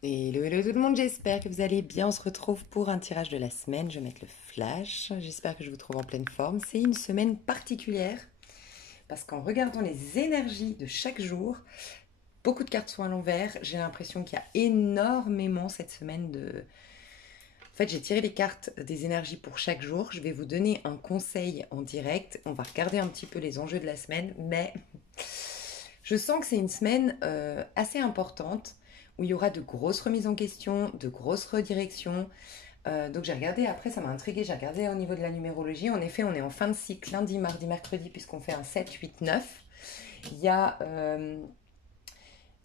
Hello, hello tout le monde, j'espère que vous allez bien. On se retrouve pour un tirage de la semaine. Je vais mettre le flash. J'espère que je vous trouve en pleine forme. C'est une semaine particulière parce qu'en regardant les énergies de chaque jour, beaucoup de cartes sont à l'envers. J'ai l'impression qu'il y a énormément cette semaine de... En fait, j'ai tiré les cartes des énergies pour chaque jour. Je vais vous donner un conseil en direct. On va regarder un petit peu les enjeux de la semaine, mais je sens que c'est une semaine assez importante où il y aura de grosses remises en question, de grosses redirections. Donc j'ai regardé, après ça m'a intrigué, j'ai regardé au niveau de la numérologie. En effet, on est en fin de cycle lundi, mardi, mercredi, puisqu'on fait un 7, 8, 9. Il y a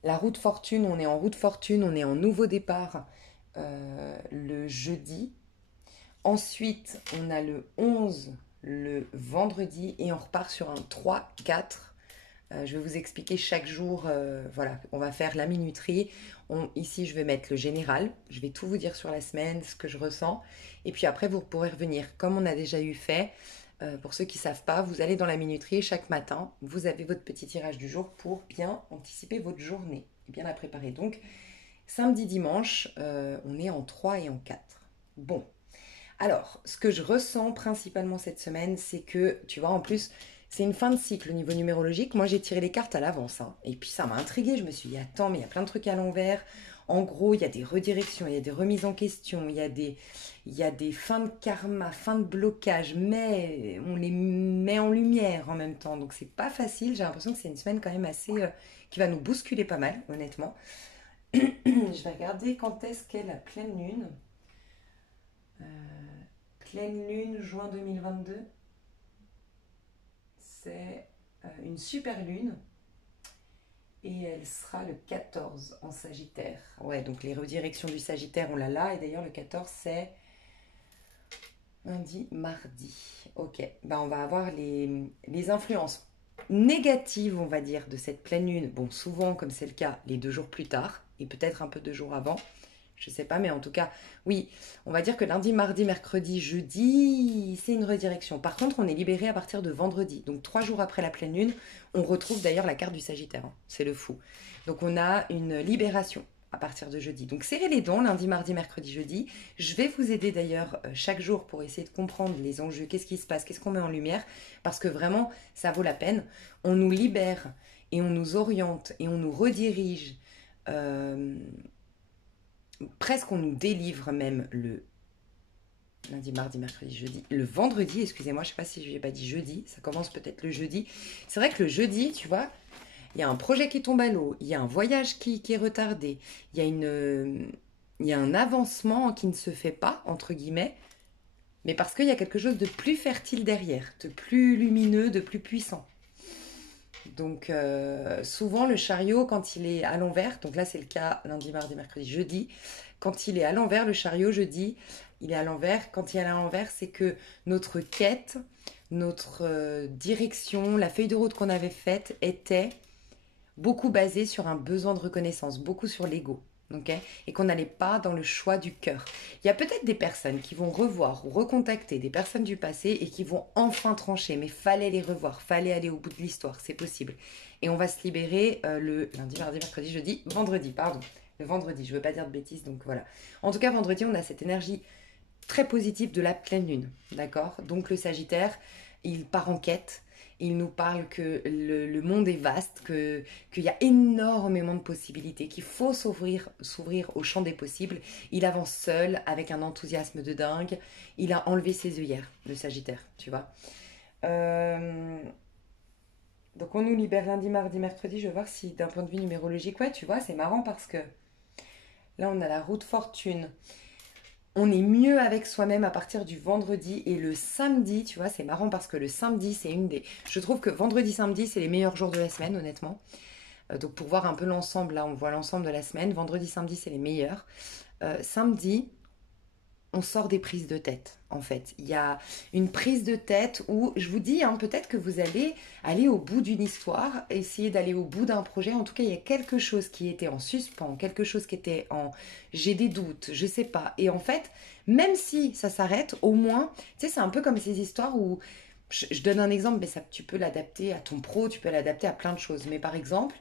la route fortune, on est en route fortune, on est en nouveau départ le jeudi. Ensuite, on a le 11 le vendredi et on repart sur un 3, 4. Je vais vous expliquer chaque jour, voilà, on va faire la minuterie. Ici, je vais mettre le général. Je vais tout vous dire sur la semaine, ce que je ressens. Et puis après, vous pourrez revenir. Comme on a déjà eu fait, pour ceux qui ne savent pas, vous allez dans la minuterie et chaque matin, vous avez votre petit tirage du jour pour bien anticiper votre journée et bien la préparer. Donc, samedi, dimanche, on est en 3 et en 4. Bon, alors, ce que je ressens principalement cette semaine, c'est que, tu vois, en plus, c'est une fin de cycle au niveau numérologique. Moi, j'ai tiré les cartes à l'avance, hein. Et puis, ça m'a intriguée. Je me suis dit, attends, mais il y a plein de trucs à l'envers. En gros, il y a des redirections, il y a des remises en question, il y a des fins de karma, fins de blocage, mais on les met en lumière en même temps. Donc, c'est pas facile. J'ai l'impression que c'est une semaine quand même assez... qui va nous bousculer pas mal, honnêtement. Je vais regarder quand est-ce qu'est la pleine lune. Pleine lune, juin 2022. C'est une super lune et elle sera le 14 en Sagittaire. Ouais, donc les redirections du Sagittaire, on l'a là. Et d'ailleurs, le 14, c'est lundi, mardi. Ok, ben, on va avoir les influences négatives, on va dire, de cette pleine lune. Bon, souvent, comme c'est le cas, les 2 jours plus tard et peut-être un peu 2 jours avant. Je sais pas, mais en tout cas, oui, on va dire que lundi, mardi, mercredi, jeudi, c'est une redirection. Par contre, on est libéré à partir de vendredi. Donc 3 jours après la pleine lune, on retrouve d'ailleurs la carte du Sagittaire, hein. C'est le fou. Donc on a une libération à partir de jeudi. Donc serrez les dents, lundi, mardi, mercredi, jeudi. Je vais vous aider d'ailleurs chaque jour pour essayer de comprendre les enjeux, qu'est-ce qui se passe, qu'est-ce qu'on met en lumière, parce que vraiment, ça vaut la peine. On nous libère et on nous oriente et on nous redirige. euh, Presque on nous délivre même le lundi, mardi, mercredi, jeudi, le vendredi, excusez-moi, je sais pas si je n'ai pas dit jeudi, ça commence peut-être le jeudi. C'est vrai que le jeudi, tu vois, il y a un projet qui tombe à l'eau, il y a un voyage qui est retardé, il y a un avancement qui ne se fait pas, entre guillemets, mais parce qu'il y a quelque chose de plus fertile derrière, de plus lumineux, de plus puissant. Donc souvent le chariot quand il est à l'envers, donc là c'est le cas lundi, mardi, mercredi, jeudi, quand il est à l'envers le chariot jeudi, il est à l'envers. Quand il est à l'envers c'est que notre quête, notre direction, la feuille de route qu'on avait faite était beaucoup basé sur un besoin de reconnaissance, beaucoup sur l'ego. Okay, et qu'on n'allait pas dans le choix du cœur. Il y a peut-être des personnes qui vont revoir ou recontacter des personnes du passé et qui vont enfin trancher, mais fallait les revoir, fallait aller au bout de l'histoire, c'est possible. Et on va se libérer le lundi, mardi, mercredi, jeudi, vendredi, pardon. Le vendredi, je ne veux pas dire de bêtises, donc voilà. En tout cas, vendredi, on a cette énergie très positive de la pleine lune, d'accord. Donc le Sagittaire, il part en quête, il nous parle que le monde est vaste, qu'il y a énormément de possibilités, qu'il faut s'ouvrir au champ des possibles. Il avance seul, avec un enthousiasme de dingue. Il a enlevé ses œillères, le Sagittaire, tu vois. Euh, donc on nous libère lundi, mardi, mercredi. Je vais voir si d'un point de vue numérologique, ouais, tu vois, c'est marrant parce que là on a la route fortune. On est mieux avec soi-même à partir du vendredi et le samedi, tu vois, c'est marrant parce que le samedi, c'est une des... Je trouve que vendredi, samedi, c'est les meilleurs jours de la semaine, honnêtement. Donc pour voir un peu l'ensemble, là, on voit l'ensemble de la semaine. Vendredi, samedi, c'est les meilleurs. Samedi, on sort des prises de tête, en fait. Il y a une prise de tête où, je vous dis, hein, peut-être que vous allez aller au bout d'une histoire, essayer d'aller au bout d'un projet. En tout cas, il y a quelque chose qui était en suspens, quelque chose qui était en j'ai des doutes, je sais pas. Et en fait, même si ça s'arrête, au moins, tu sais, c'est un peu comme ces histoires où, je donne un exemple, mais ça, tu peux l'adapter à ton pro, tu peux l'adapter à plein de choses. Mais par exemple,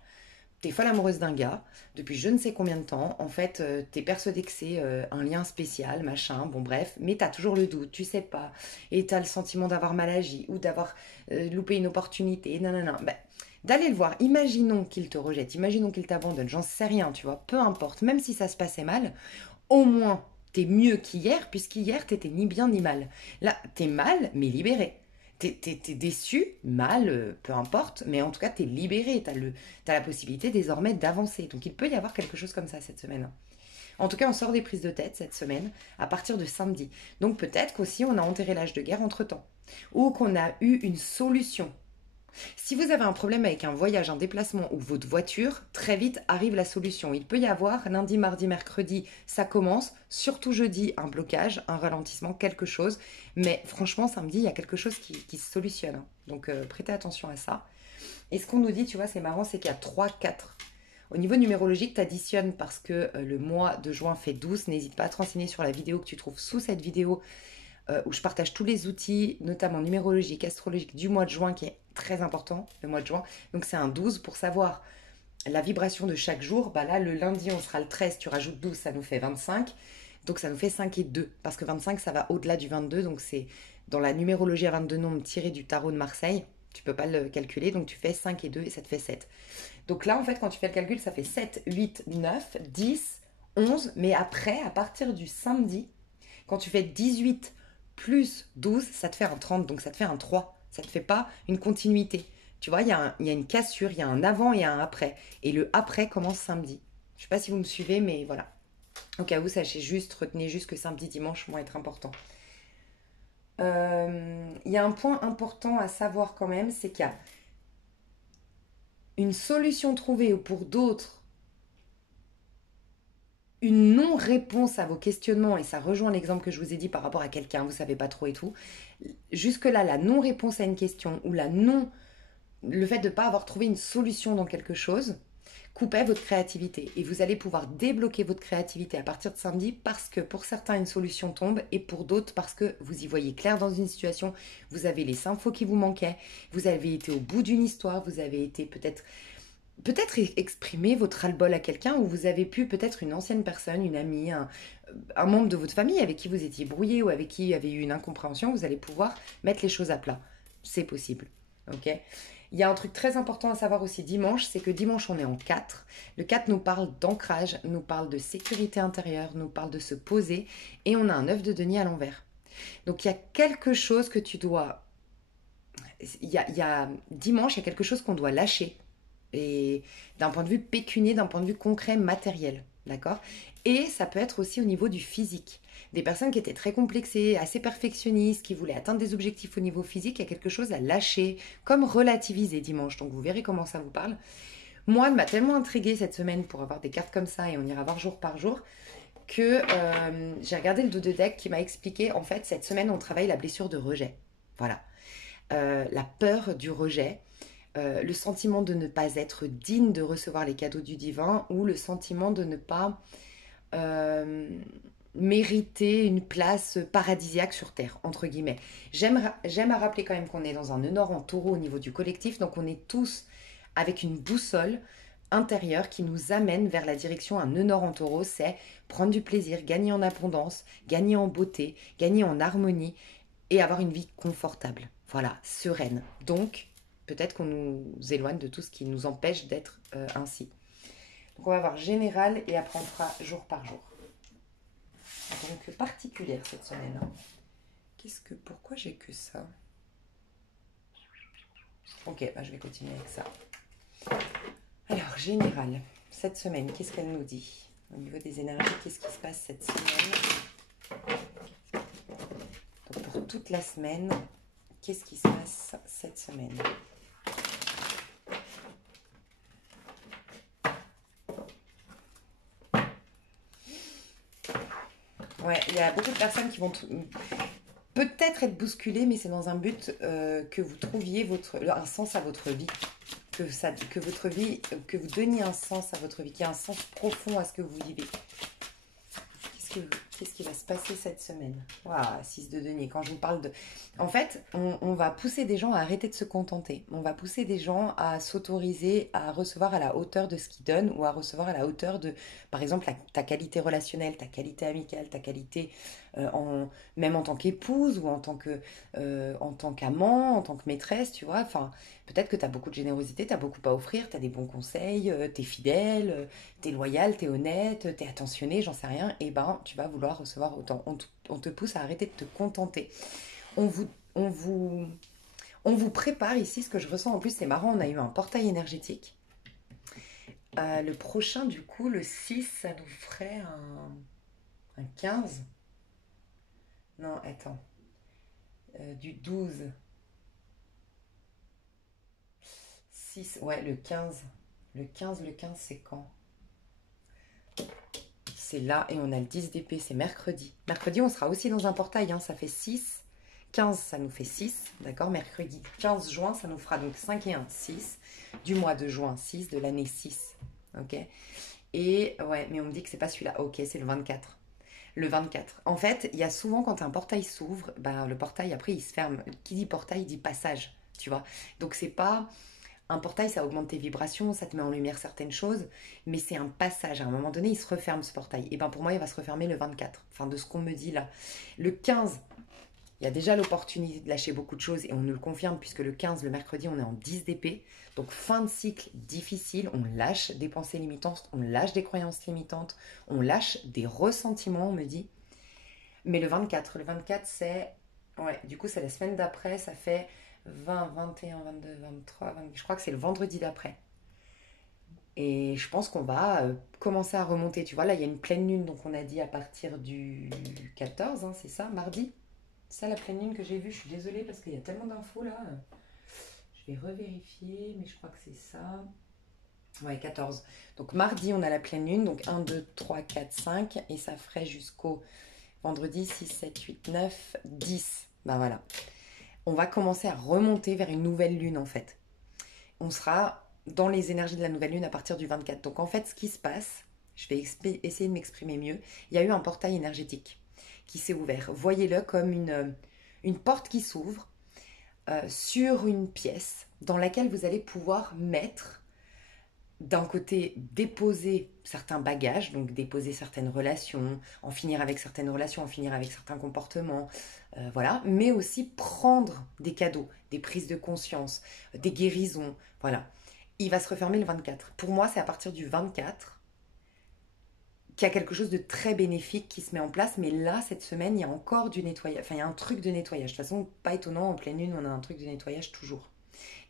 t'es folle amoureuse d'un gars depuis je ne sais combien de temps. En fait, t'es persuadée que c'est un lien spécial, machin, bon bref, mais t'as toujours le doute, tu sais pas. Et t'as le sentiment d'avoir mal agi ou d'avoir loupé une opportunité, nanana. Ben, d'aller le voir, imaginons qu'il te rejette, imaginons qu'il t'abandonne, j'en sais rien, tu vois, peu importe, même si ça se passait mal, au moins t'es mieux qu'hier, puisqu'hier t'étais ni bien ni mal. Là, t'es mal, mais libéré. T'es déçu, mal, peu importe, mais en tout cas, t'es libéré. T'as la possibilité désormais d'avancer. Donc, il peut y avoir quelque chose comme ça cette semaine. En tout cas, on sort des prises de tête cette semaine à partir de samedi. Donc, peut-être qu'aussi, on a enterré l'âge de guerre entre-temps. Ou qu'on a eu une solution. Si vous avez un problème avec un voyage, un déplacement ou votre voiture, très vite arrive la solution. Il peut y avoir lundi, mardi, mercredi, ça commence, surtout jeudi, un blocage, un ralentissement, quelque chose. Mais franchement, samedi, il y a quelque chose qui se solutionne, hein. Donc prêtez attention à ça. Et ce qu'on nous dit, tu vois, c'est marrant, c'est qu'il y a 3, 4. Au niveau numérologique, tu additionnes parce que le mois de juin fait 12. N'hésite pas à te renseigner sur la vidéo que tu trouves sous cette vidéo où je partage tous les outils, notamment numérologiques, astrologiques du mois de juin, qui est très important, le mois de juin. Donc c'est un 12 pour savoir la vibration de chaque jour. Bah là, le lundi, on sera le 13, tu rajoutes 12, ça nous fait 25. Donc ça nous fait 5 et 2, parce que 25, ça va au-delà du 22. Donc c'est dans la numérologie à 22 nombres tirée du tarot de Marseille. Tu peux pas le calculer, donc tu fais 5 et 2 et ça te fait 7. Donc là, en fait, quand tu fais le calcul, ça fait 7, 8, 9, 10, 11. Mais après, à partir du samedi, quand tu fais 18 plus 12, ça te fait un 30, donc ça te fait un 3. Ça ne te fait pas une continuité. Tu vois, il y a une cassure, il y a un avant et un après. Et le après commence samedi. Je ne sais pas si vous me suivez, mais voilà. Au cas où, sachez juste, retenez juste que samedi, dimanche vont être importants. Il y a un point important à savoir quand même, c'est qu'il y a une solution trouvée ou pour d'autres, une non-réponse à vos questionnements, et ça rejoint l'exemple que je vous ai dit par rapport à quelqu'un, vous savez pas trop et tout. Jusque-là, la non-réponse à une question ou le fait de ne pas avoir trouvé une solution dans quelque chose coupait votre créativité. Et vous allez pouvoir débloquer votre créativité à partir de samedi parce que pour certains, une solution tombe et pour d'autres, parce que vous y voyez clair dans une situation, vous avez les infos qui vous manquaient, vous avez été au bout d'une histoire, vous avez été peut-être exprimer votre ras-le-bol à quelqu'un ou vous avez pu peut-être une ancienne personne, une amie, un membre de votre famille avec qui vous étiez brouillé ou avec qui il y avait eu une incompréhension, vous allez pouvoir mettre les choses à plat. C'est possible. Ok. Il y a un truc très important à savoir aussi dimanche, c'est que dimanche on est en 4. Le 4 nous parle d'ancrage, nous parle de sécurité intérieure, nous parle de se poser et on a un œuf de denier à l'envers. Donc il y a quelque chose que tu dois... Dimanche, il y a quelque chose qu'on doit lâcher. Et d'un point de vue pécunier, d'un point de vue concret, matériel. D'accord. Et ça peut être aussi au niveau du physique. Des personnes qui étaient très complexées, assez perfectionnistes, qui voulaient atteindre des objectifs au niveau physique, il y a quelque chose à lâcher, comme relativiser dimanche. Donc vous verrez comment ça vous parle. Moi, elle m'a tellement intriguée cette semaine pour avoir des cartes comme ça, et on ira voir jour par jour, que j'ai regardé le dos de deck qui m'a expliqué, en fait, cette semaine, on travaille la blessure de rejet. Voilà. La peur du rejet. Le sentiment de ne pas être digne de recevoir les cadeaux du divin ou le sentiment de ne pas mériter une place paradisiaque sur Terre, entre guillemets. J'aime à rappeler quand même qu'on est dans un nœud nord en taureau au niveau du collectif, donc on est tous avec une boussole intérieure qui nous amène vers la direction. Un nœud nord en taureau, c'est prendre du plaisir, gagner en abondance, gagner en beauté, gagner en harmonie et avoir une vie confortable. Voilà, sereine. Donc, peut-être qu'on nous éloigne de tout ce qui nous empêche d'être ainsi. Donc on va voir général et après on fera jour par jour. Donc particulière cette semaine. Pourquoi j'ai que ça? Ok, bah, je vais continuer avec ça. Alors général, cette semaine, qu'est-ce qu'elle nous dit? Au niveau des énergies, qu'est-ce qui se passe cette semaine? Donc pour toute la semaine, qu'est-ce qui se passe cette semaine? Ouais, il y a beaucoup de personnes qui vont peut-être être bousculées, mais c'est dans un but que vous trouviez un sens à votre vie. Que votre vie, que vous donniez un sens à votre vie, qu'il y ait un sens profond à ce que vous vivez. Qu'est-ce qui va se passer cette semaine? Waouh, 6 de denier. Quand je vous parle de... En fait, on va pousser des gens à arrêter de se contenter. On va pousser des gens à s'autoriser à recevoir à la hauteur de ce qu'ils donnent ou à recevoir à la hauteur de, par exemple, ta qualité relationnelle, ta qualité amicale, ta qualité même en tant qu'épouse ou en tant qu'amant, en tant que maîtresse, tu vois. Enfin, peut-être que tu as beaucoup de générosité, tu as beaucoup à offrir, tu as des bons conseils, tu es fidèle, t'es loyal, t'es honnête, t'es attentionné, j'en sais rien, et ben tu vas vouloir recevoir autant. On te pousse à arrêter de te contenter. On vous, on vous, on vous prépare ici, ce que je ressens en plus, c'est marrant, on a eu un portail énergétique. Le prochain, du coup, le 6, ça nous ferait un 15. Non, attends. Du 12. 6, ouais, le 15. Le quinze, c'est quand? C'est là et on a le 10 d'épée, c'est mercredi. Mercredi, on sera aussi dans un portail, hein, ça fait 6. 15, ça nous fait 6, d'accord? Mercredi 15 juin, ça nous fera donc 5 et 1, 6. Du mois de juin, 6, de l'année 6, ok? Et ouais, mais on me dit que c'est pas celui-là, ok, c'est le 24. Le 24. En fait, il y a souvent quand un portail s'ouvre, ben, le portail après il se ferme. Qui dit portail dit passage, tu vois? Donc c'est pas... Un portail, ça augmente tes vibrations, ça te met en lumière certaines choses, mais c'est un passage. À un moment donné, il se referme ce portail. Et ben pour moi, il va se refermer le 24. Enfin, de ce qu'on me dit là. Le 15, il y a déjà l'opportunité de lâcher beaucoup de choses et on nous le confirme puisque le 15, le mercredi, on est en 10 d'épée. Donc fin de cycle difficile, on lâche des pensées limitantes, on lâche des croyances limitantes, on lâche des ressentiments, on me dit. Mais le 24 c'est... Ouais, du coup, c'est la semaine d'après, ça fait 20, 21, 22, 23, 20, je crois que c'est le vendredi d'après. Et je pense qu'on va commencer à remonter. Tu vois, là, il y a une pleine lune, donc on a dit à partir du 14, hein, c'est ça, mardi. C'est ça la pleine lune que j'ai vue. Je suis désolée parce qu'il y a tellement d'infos là. Je vais revérifier, mais je crois que c'est ça. Ouais, 14. Donc mardi, on a la pleine lune, donc 1, 2, 3, 4, 5. Et ça ferait jusqu'au vendredi 6, 7, 8, 9, 10. Ben voilà. On va commencer à remonter vers une nouvelle lune en fait. On sera dans les énergies de la nouvelle lune à partir du 24. Donc en fait, ce qui se passe, je vais essayer de m'exprimer mieux, il y a eu un portail énergétique qui s'est ouvert. Voyez-le comme une porte qui s'ouvre sur une pièce dans laquelle vous allez pouvoir mettre, d'un côté, déposer certains bagages, donc déposer certaines relations, en finir avec certaines relations, en finir avec certains comportements, voilà, mais aussi prendre des cadeaux, des prises de conscience, des guérisons, voilà. Il va se refermer le 24. Pour moi, c'est à partir du 24 qu'il y a quelque chose de très bénéfique qui se met en place, mais là, cette semaine, il y a encore du nettoyage, enfin, il y a un truc de nettoyage. De toute façon, pas étonnant, en pleine lune, on a un truc de nettoyage toujours.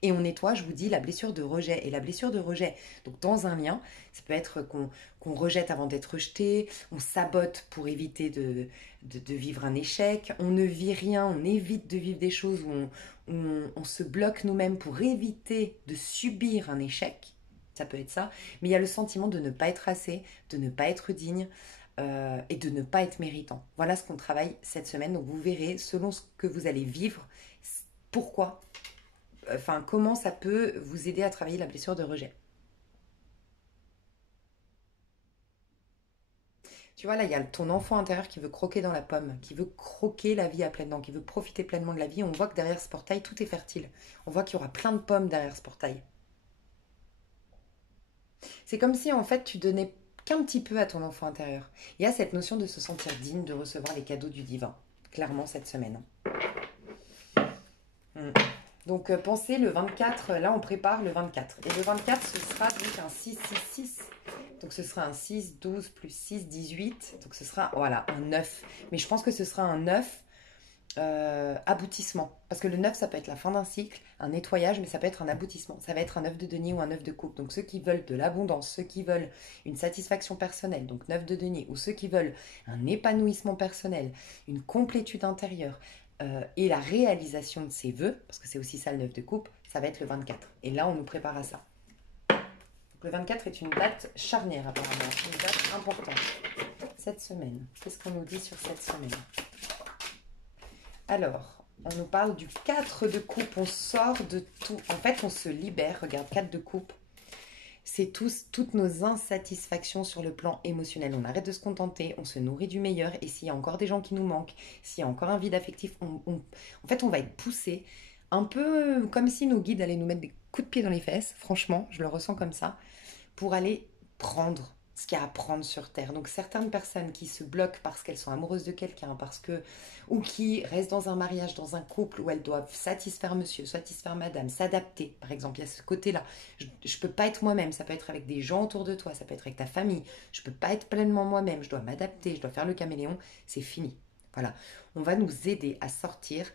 Et on nettoie, je vous dis, la blessure de rejet. Et la blessure de rejet, donc dans un lien, ça peut être qu'on rejette avant d'être rejeté, on sabote pour éviter de vivre un échec, on ne vit rien, on évite de vivre des choses où on se bloque nous-mêmes pour éviter de subir un échec. Ça peut être ça. Mais il y a le sentiment de ne pas être assez, de ne pas être digne et de ne pas être méritant. Voilà ce qu'on travaille cette semaine. Donc vous verrez, selon ce que vous allez vivre, pourquoi, enfin comment ça peut vous aider à travailler la blessure de rejet. Tu vois, là, il y a ton enfant intérieur qui veut croquer dans la pomme, qui veut croquer la vie à pleines dents, qui veut profiter pleinement de la vie. On voit que derrière ce portail, tout est fertile. On voit qu'il y aura plein de pommes derrière ce portail. C'est comme si, en fait, tu donnais qu'un petit peu à ton enfant intérieur. Il y a cette notion de se sentir digne de recevoir les cadeaux du divin, clairement, cette semaine. Donc, pensez le 24, là, on prépare le 24. Et le 24, ce sera donc un 6, 6, 6. Donc, ce sera un 6, 12 plus 6, 18. Donc, ce sera, voilà, un 9. Mais je pense que ce sera un 9 aboutissement. Parce que le 9, ça peut être la fin d'un cycle, un nettoyage, mais ça peut être un aboutissement. Ça va être un 9 de denier ou un 9 de coupe. Donc ceux qui veulent de l'abondance, ceux qui veulent une satisfaction personnelle, donc 9 de denier, ou ceux qui veulent un épanouissement personnel, une complétude intérieure et la réalisation de ses vœux, parce que c'est aussi ça le 9 de coupe, ça va être le 24. Et là, on nous prépare à ça. Donc, le 24 est une date charnière apparemment, une date importante. Cette semaine, qu'est-ce qu'on nous dit sur cette semaine? Alors, on nous parle du 4 de coupe, on sort de tout. En fait, on se libère. Regarde, 4 de coupe. c'est toutes nos insatisfactions sur le plan émotionnel. On arrête de se contenter, on se nourrit du meilleur. Et s'il y a encore des gens qui nous manquent, s'il y a encore un vide affectif, en fait, on va être poussé un peu comme si nos guides allaient nous mettre des coups de pied dans les fesses. Franchement, je le ressens comme ça pour aller prendre ce qu'il y a à prendre sur Terre. Donc certaines personnes qui se bloquent parce qu'elles sont amoureuses de quelqu'un, ou qui restent dans un mariage, dans un couple où elles doivent satisfaire monsieur, satisfaire madame, s'adapter. Par exemple, il y a ce côté-là. Je ne peux pas être moi-même, ça peut être avec des gens autour de toi, ça peut être avec ta famille. Je ne peux pas être pleinement moi-même, je dois m'adapter, je dois faire le caméléon. C'est fini. Voilà. On va nous aider à sortir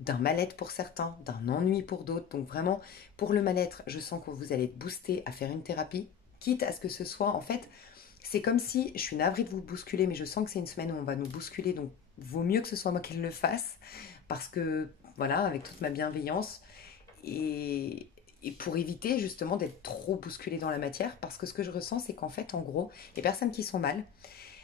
d'un mal-être pour certains, d'un ennui pour d'autres. Donc vraiment, pour le mal-être, je sens que vous allez être boosté à faire une thérapie, quitte à ce que ce soit, en fait, c'est comme si, je suis navrée de vous bousculer, mais je sens que c'est une semaine où on va nous bousculer, donc vaut mieux que ce soit moi qui le fasse, parce que, voilà, avec toute ma bienveillance, et, et pour éviter justement d'être trop bousculée dans la matière, parce que ce que je ressens, c'est qu'en fait, en gros, les personnes qui sont mal,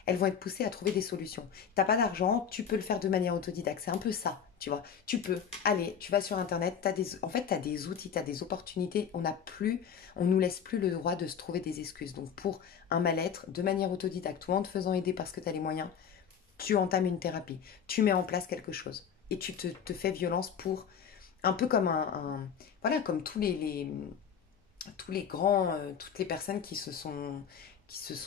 elles vont être poussées à trouver des solutions. T'as pas d'argent, tu peux le faire de manière autodidacte. C'est un peu ça, tu vois. Tu peux, allez, tu vas sur Internet, en fait, tu as des outils, tu as des opportunités. On nous laisse plus le droit de se trouver des excuses. Donc, pour un mal-être, de manière autodidacte ou en te faisant aider parce que tu as les moyens, tu entames une thérapie. Tu mets en place quelque chose. Et tu te fais violence pour, un peu comme voilà, comme tous les grands, toutes les personnes qui se sont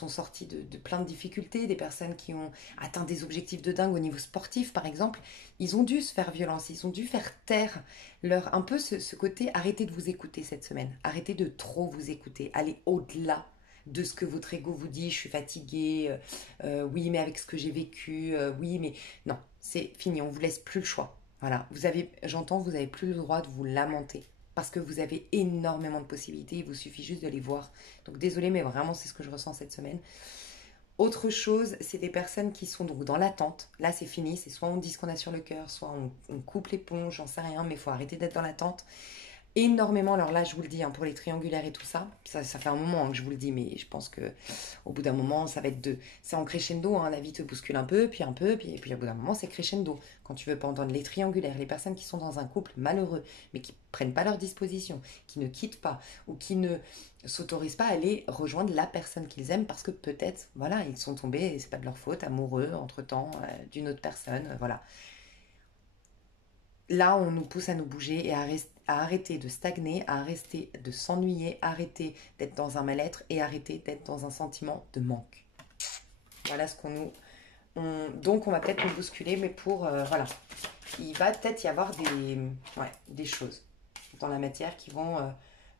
sorties de plein de difficultés, des personnes qui ont atteint des objectifs de dingue au niveau sportif, par exemple, ils ont dû se faire violence, ils ont dû faire taire un peu ce côté, arrêtez de vous écouter cette semaine, arrêtez de trop vous écouter, allez au-delà de ce que votre ego vous dit, je suis fatiguée, oui, mais avec ce que j'ai vécu, oui, mais non, c'est fini, on vous laisse plus le choix. Voilà, j'entends, vous avez plus le droit de vous lamenter parce que vous avez énormément de possibilités, il vous suffit juste de les voir. Donc désolé, mais vraiment c'est ce que je ressens cette semaine. Autre chose, c'est des personnes qui sont donc dans l'attente. Là c'est fini, c'est soit on dit ce qu'on a sur le cœur, soit on coupe l'éponge, j'en sais rien, mais il faut arrêter d'être dans l'attente énormément. Alors là, je vous le dis, hein, pour les triangulaires et tout ça, ça fait un moment hein, que je vous le dis, mais je pense que au bout d'un moment, ça va être c'est en crescendo. Hein, la vie te bouscule un peu, puis au bout d'un moment, c'est crescendo. Quand tu veux pas entendre les triangulaires, les personnes qui sont dans un couple malheureux, mais qui prennent pas leur disposition, qui ne quittent pas ou qui ne s'autorisent pas à aller rejoindre la personne qu'ils aiment parce que peut-être, voilà, ils sont tombés, et c'est pas de leur faute, amoureux entre temps d'une autre personne, voilà. Là, on nous pousse à nous bouger et à arrêter de stagner, à arrêter de s'ennuyer, arrêter d'être dans un mal-être et arrêter d'être dans un sentiment de manque. Voilà ce qu'on nous... Donc, on va peut-être nous bousculer, mais voilà. Il va peut-être y avoir des choses dans la matière qui vont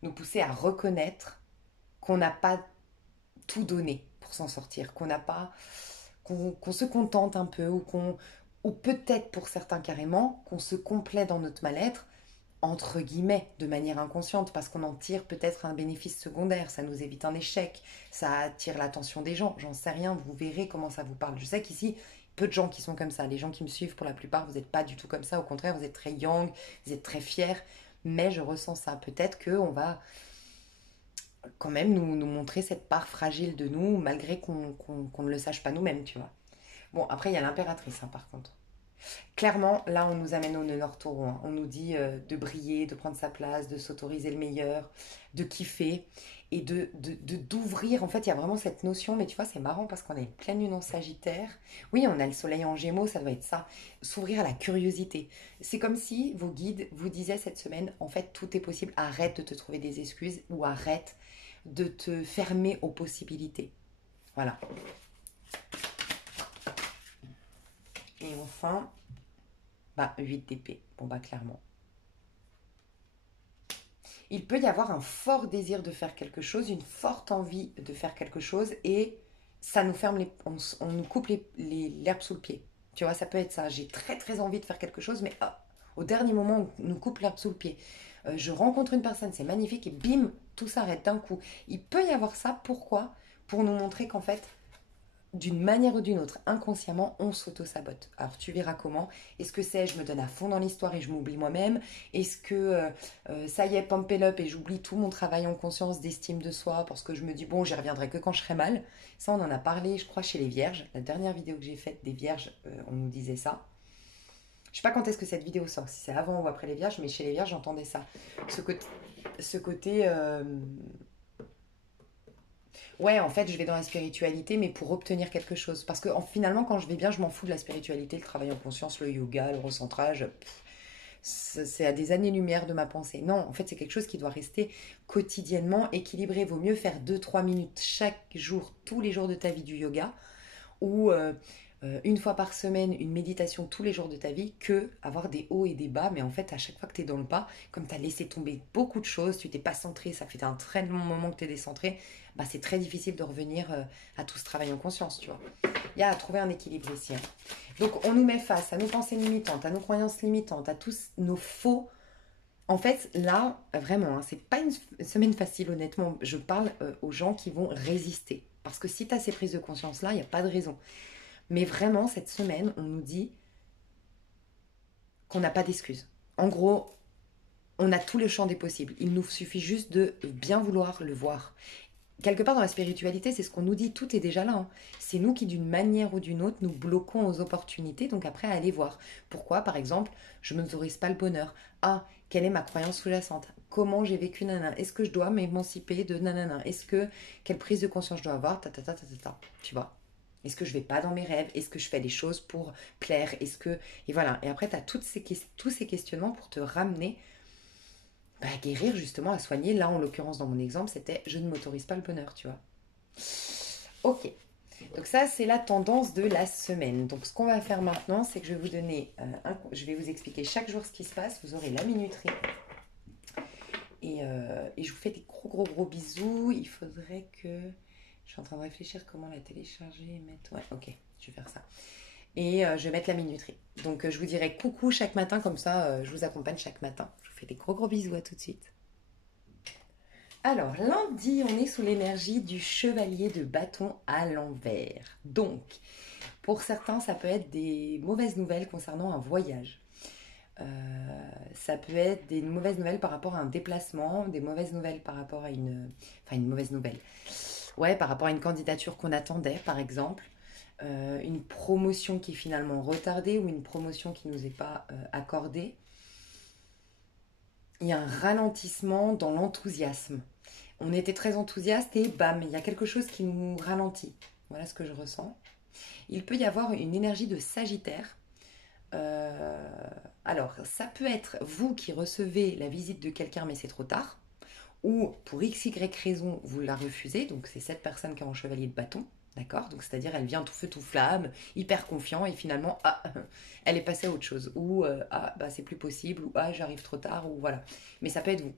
nous pousser à reconnaître qu'on n'a pas tout donné pour s'en sortir, qu'on n'a pas... qu'on se contente un peu ou peut-être pour certains carrément, qu'on se complaît dans notre mal-être, entre guillemets, de manière inconsciente, parce qu'on en tire peut-être un bénéfice secondaire, ça nous évite un échec, ça attire l'attention des gens, j'en sais rien, vous verrez comment ça vous parle. Je sais qu'ici, peu de gens qui sont comme ça, les gens qui me suivent pour la plupart, vous n'êtes pas du tout comme ça, au contraire, vous êtes très young, vous êtes très fiers, mais je ressens ça. Peut-être qu'on va quand même nous montrer cette part fragile de nous, malgré qu'on ne le sache pas nous-mêmes, tu vois. Bon, après, il y a l'impératrice, hein, par contre. Clairement, là, on nous amène au nœud nord taureau. Hein. On nous dit de briller, de prendre sa place, de s'autoriser le meilleur, de kiffer et d'ouvrir. En fait, il y a vraiment cette notion, mais tu vois, c'est marrant parce qu'on a une pleine lune en Sagittaire. Oui, on a le soleil en Gémeaux, ça doit être ça. S'ouvrir à la curiosité. C'est comme si vos guides vous disaient cette semaine, en fait, tout est possible. Arrête de te trouver des excuses ou arrête de te fermer aux possibilités. Voilà. Et enfin, 8 d'épée. Bon, clairement. Il peut y avoir un fort désir de faire quelque chose, une forte envie de faire quelque chose, et ça nous ferme on nous coupe l'herbe sous le pied. Tu vois, ça peut être ça. J'ai très très envie de faire quelque chose, mais au dernier moment, on nous coupe l'herbe sous le pied. Je rencontre une personne, c'est magnifique, et bim, tout s'arrête d'un coup. Il peut y avoir ça, pourquoi? Pour nous montrer qu'en fait, d'une manière ou d'une autre, inconsciemment, on s'auto-sabote. Alors tu verras comment. Est-ce que je me donne à fond dans l'histoire et je m'oublie moi-même? Est-ce que ça y est, pump it up et j'oublie tout mon travail en conscience d'estime de soi parce que je me dis, bon, j'y reviendrai que quand je serai mal? Ça, on en a parlé, je crois, chez les vierges. La dernière vidéo que j'ai faite des vierges, on nous disait ça. Je sais pas quand est-ce que cette vidéo sort, si c'est avant ou après les vierges, mais chez les vierges, j'entendais ça. Ce côté Ouais, en fait, je vais dans la spiritualité, mais pour obtenir quelque chose. Parce que finalement, quand je vais bien, je m'en fous de la spiritualité, le travail en conscience, le yoga, le recentrage. C'est à des années-lumière de ma pensée. Non, en fait, c'est quelque chose qui doit rester quotidiennement équilibré. Vaut mieux faire 2 3 minutes chaque jour, tous les jours de ta vie du yoga, ou une fois par semaine une méditation tous les jours de ta vie, que avoir des hauts et des bas. Mais en fait, à chaque fois que tu es dans le pas, comme tu as laissé tomber beaucoup de choses, tu t'es pas centré, ça fait un très long moment que tu es décentré, bah, c'est très difficile de revenir à tout ce travail en conscience, tu vois. Il y a à trouver un équilibre ici, hein. Donc on nous met face à nos pensées limitantes, à nos croyances limitantes, à tous nos faux. En fait, là, vraiment, hein, c'est pas une semaine facile, honnêtement. Je parle aux gens qui vont résister. Parce que si tu as ces prises de conscience-là, il n'y a pas de raison. Mais vraiment, cette semaine, on nous dit qu'on n'a pas d'excuses. En gros, on a tout le champ des possibles. Il nous suffit juste de bien vouloir le voir. Quelque part dans la spiritualité, c'est ce qu'on nous dit, tout est déjà là, hein. C'est nous qui, d'une manière ou d'une autre, nous bloquons aux opportunités, donc après, à aller voir. Pourquoi, par exemple, je ne m'autorise pas le bonheur? Ah, quelle est ma croyance sous-jacente? Comment j'ai vécu nanana? Est-ce que je dois m'émanciper de nanana? Quelle prise de conscience je dois avoir? Ta, ta, ta, ta, ta, ta. Tu vois? Est-ce que je vais pas dans mes rêves? Est-ce que je fais des choses pour plaire? Et voilà. Et après, tu as tous ces questionnements pour te ramener, bah, à guérir justement, à soigner. Là, en l'occurrence, dans mon exemple, c'était je ne m'autorise pas le bonheur, tu vois. Ok. Donc ça, c'est la tendance de la semaine. Donc ce qu'on va faire maintenant, c'est que je vais vous donner, je vais vous expliquer chaque jour ce qui se passe. Vous aurez la minuterie. Et je vous fais des gros, gros, gros bisous. Il faudrait que... Je suis en train de réfléchir comment la télécharger et mettre... Ouais, ok, je vais faire ça. Et je vais mettre la minuterie. Donc je vous dirai coucou chaque matin, comme ça je vous accompagne chaque matin. Je vous fais des gros, gros bisous, à tout de suite. Alors, lundi, on est sous l'énergie du chevalier de bâton à l'envers. Donc, pour certains, ça peut être des mauvaises nouvelles concernant un voyage. Ça peut être des mauvaises nouvelles par rapport à un déplacement, des mauvaises nouvelles par rapport à une... Enfin, une mauvaise nouvelle. Ouais, par rapport à une candidature qu'on attendait, par exemple. Une promotion qui est finalement retardée ou une promotion qui ne nous est pas accordée. Il y a un ralentissement dans l'enthousiasme. On était très enthousiaste et bam, il y a quelque chose qui nous ralentit. Voilà ce que je ressens. Il peut y avoir une énergie de Sagittaire. Alors, ça peut être vous qui recevez la visite de quelqu'un, mais c'est trop tard. Ou pour x, y raison, vous la refusez. Donc, c'est cette personne qui est en chevalier de bâton. D'accord. Donc, c'est-à-dire, elle vient tout feu, tout flamme, hyper confiant, et finalement, ah, elle est passée à autre chose. Ou, ah, bah, c'est plus possible. Ou, ah, j'arrive trop tard. Ou voilà. Mais ça peut être vous.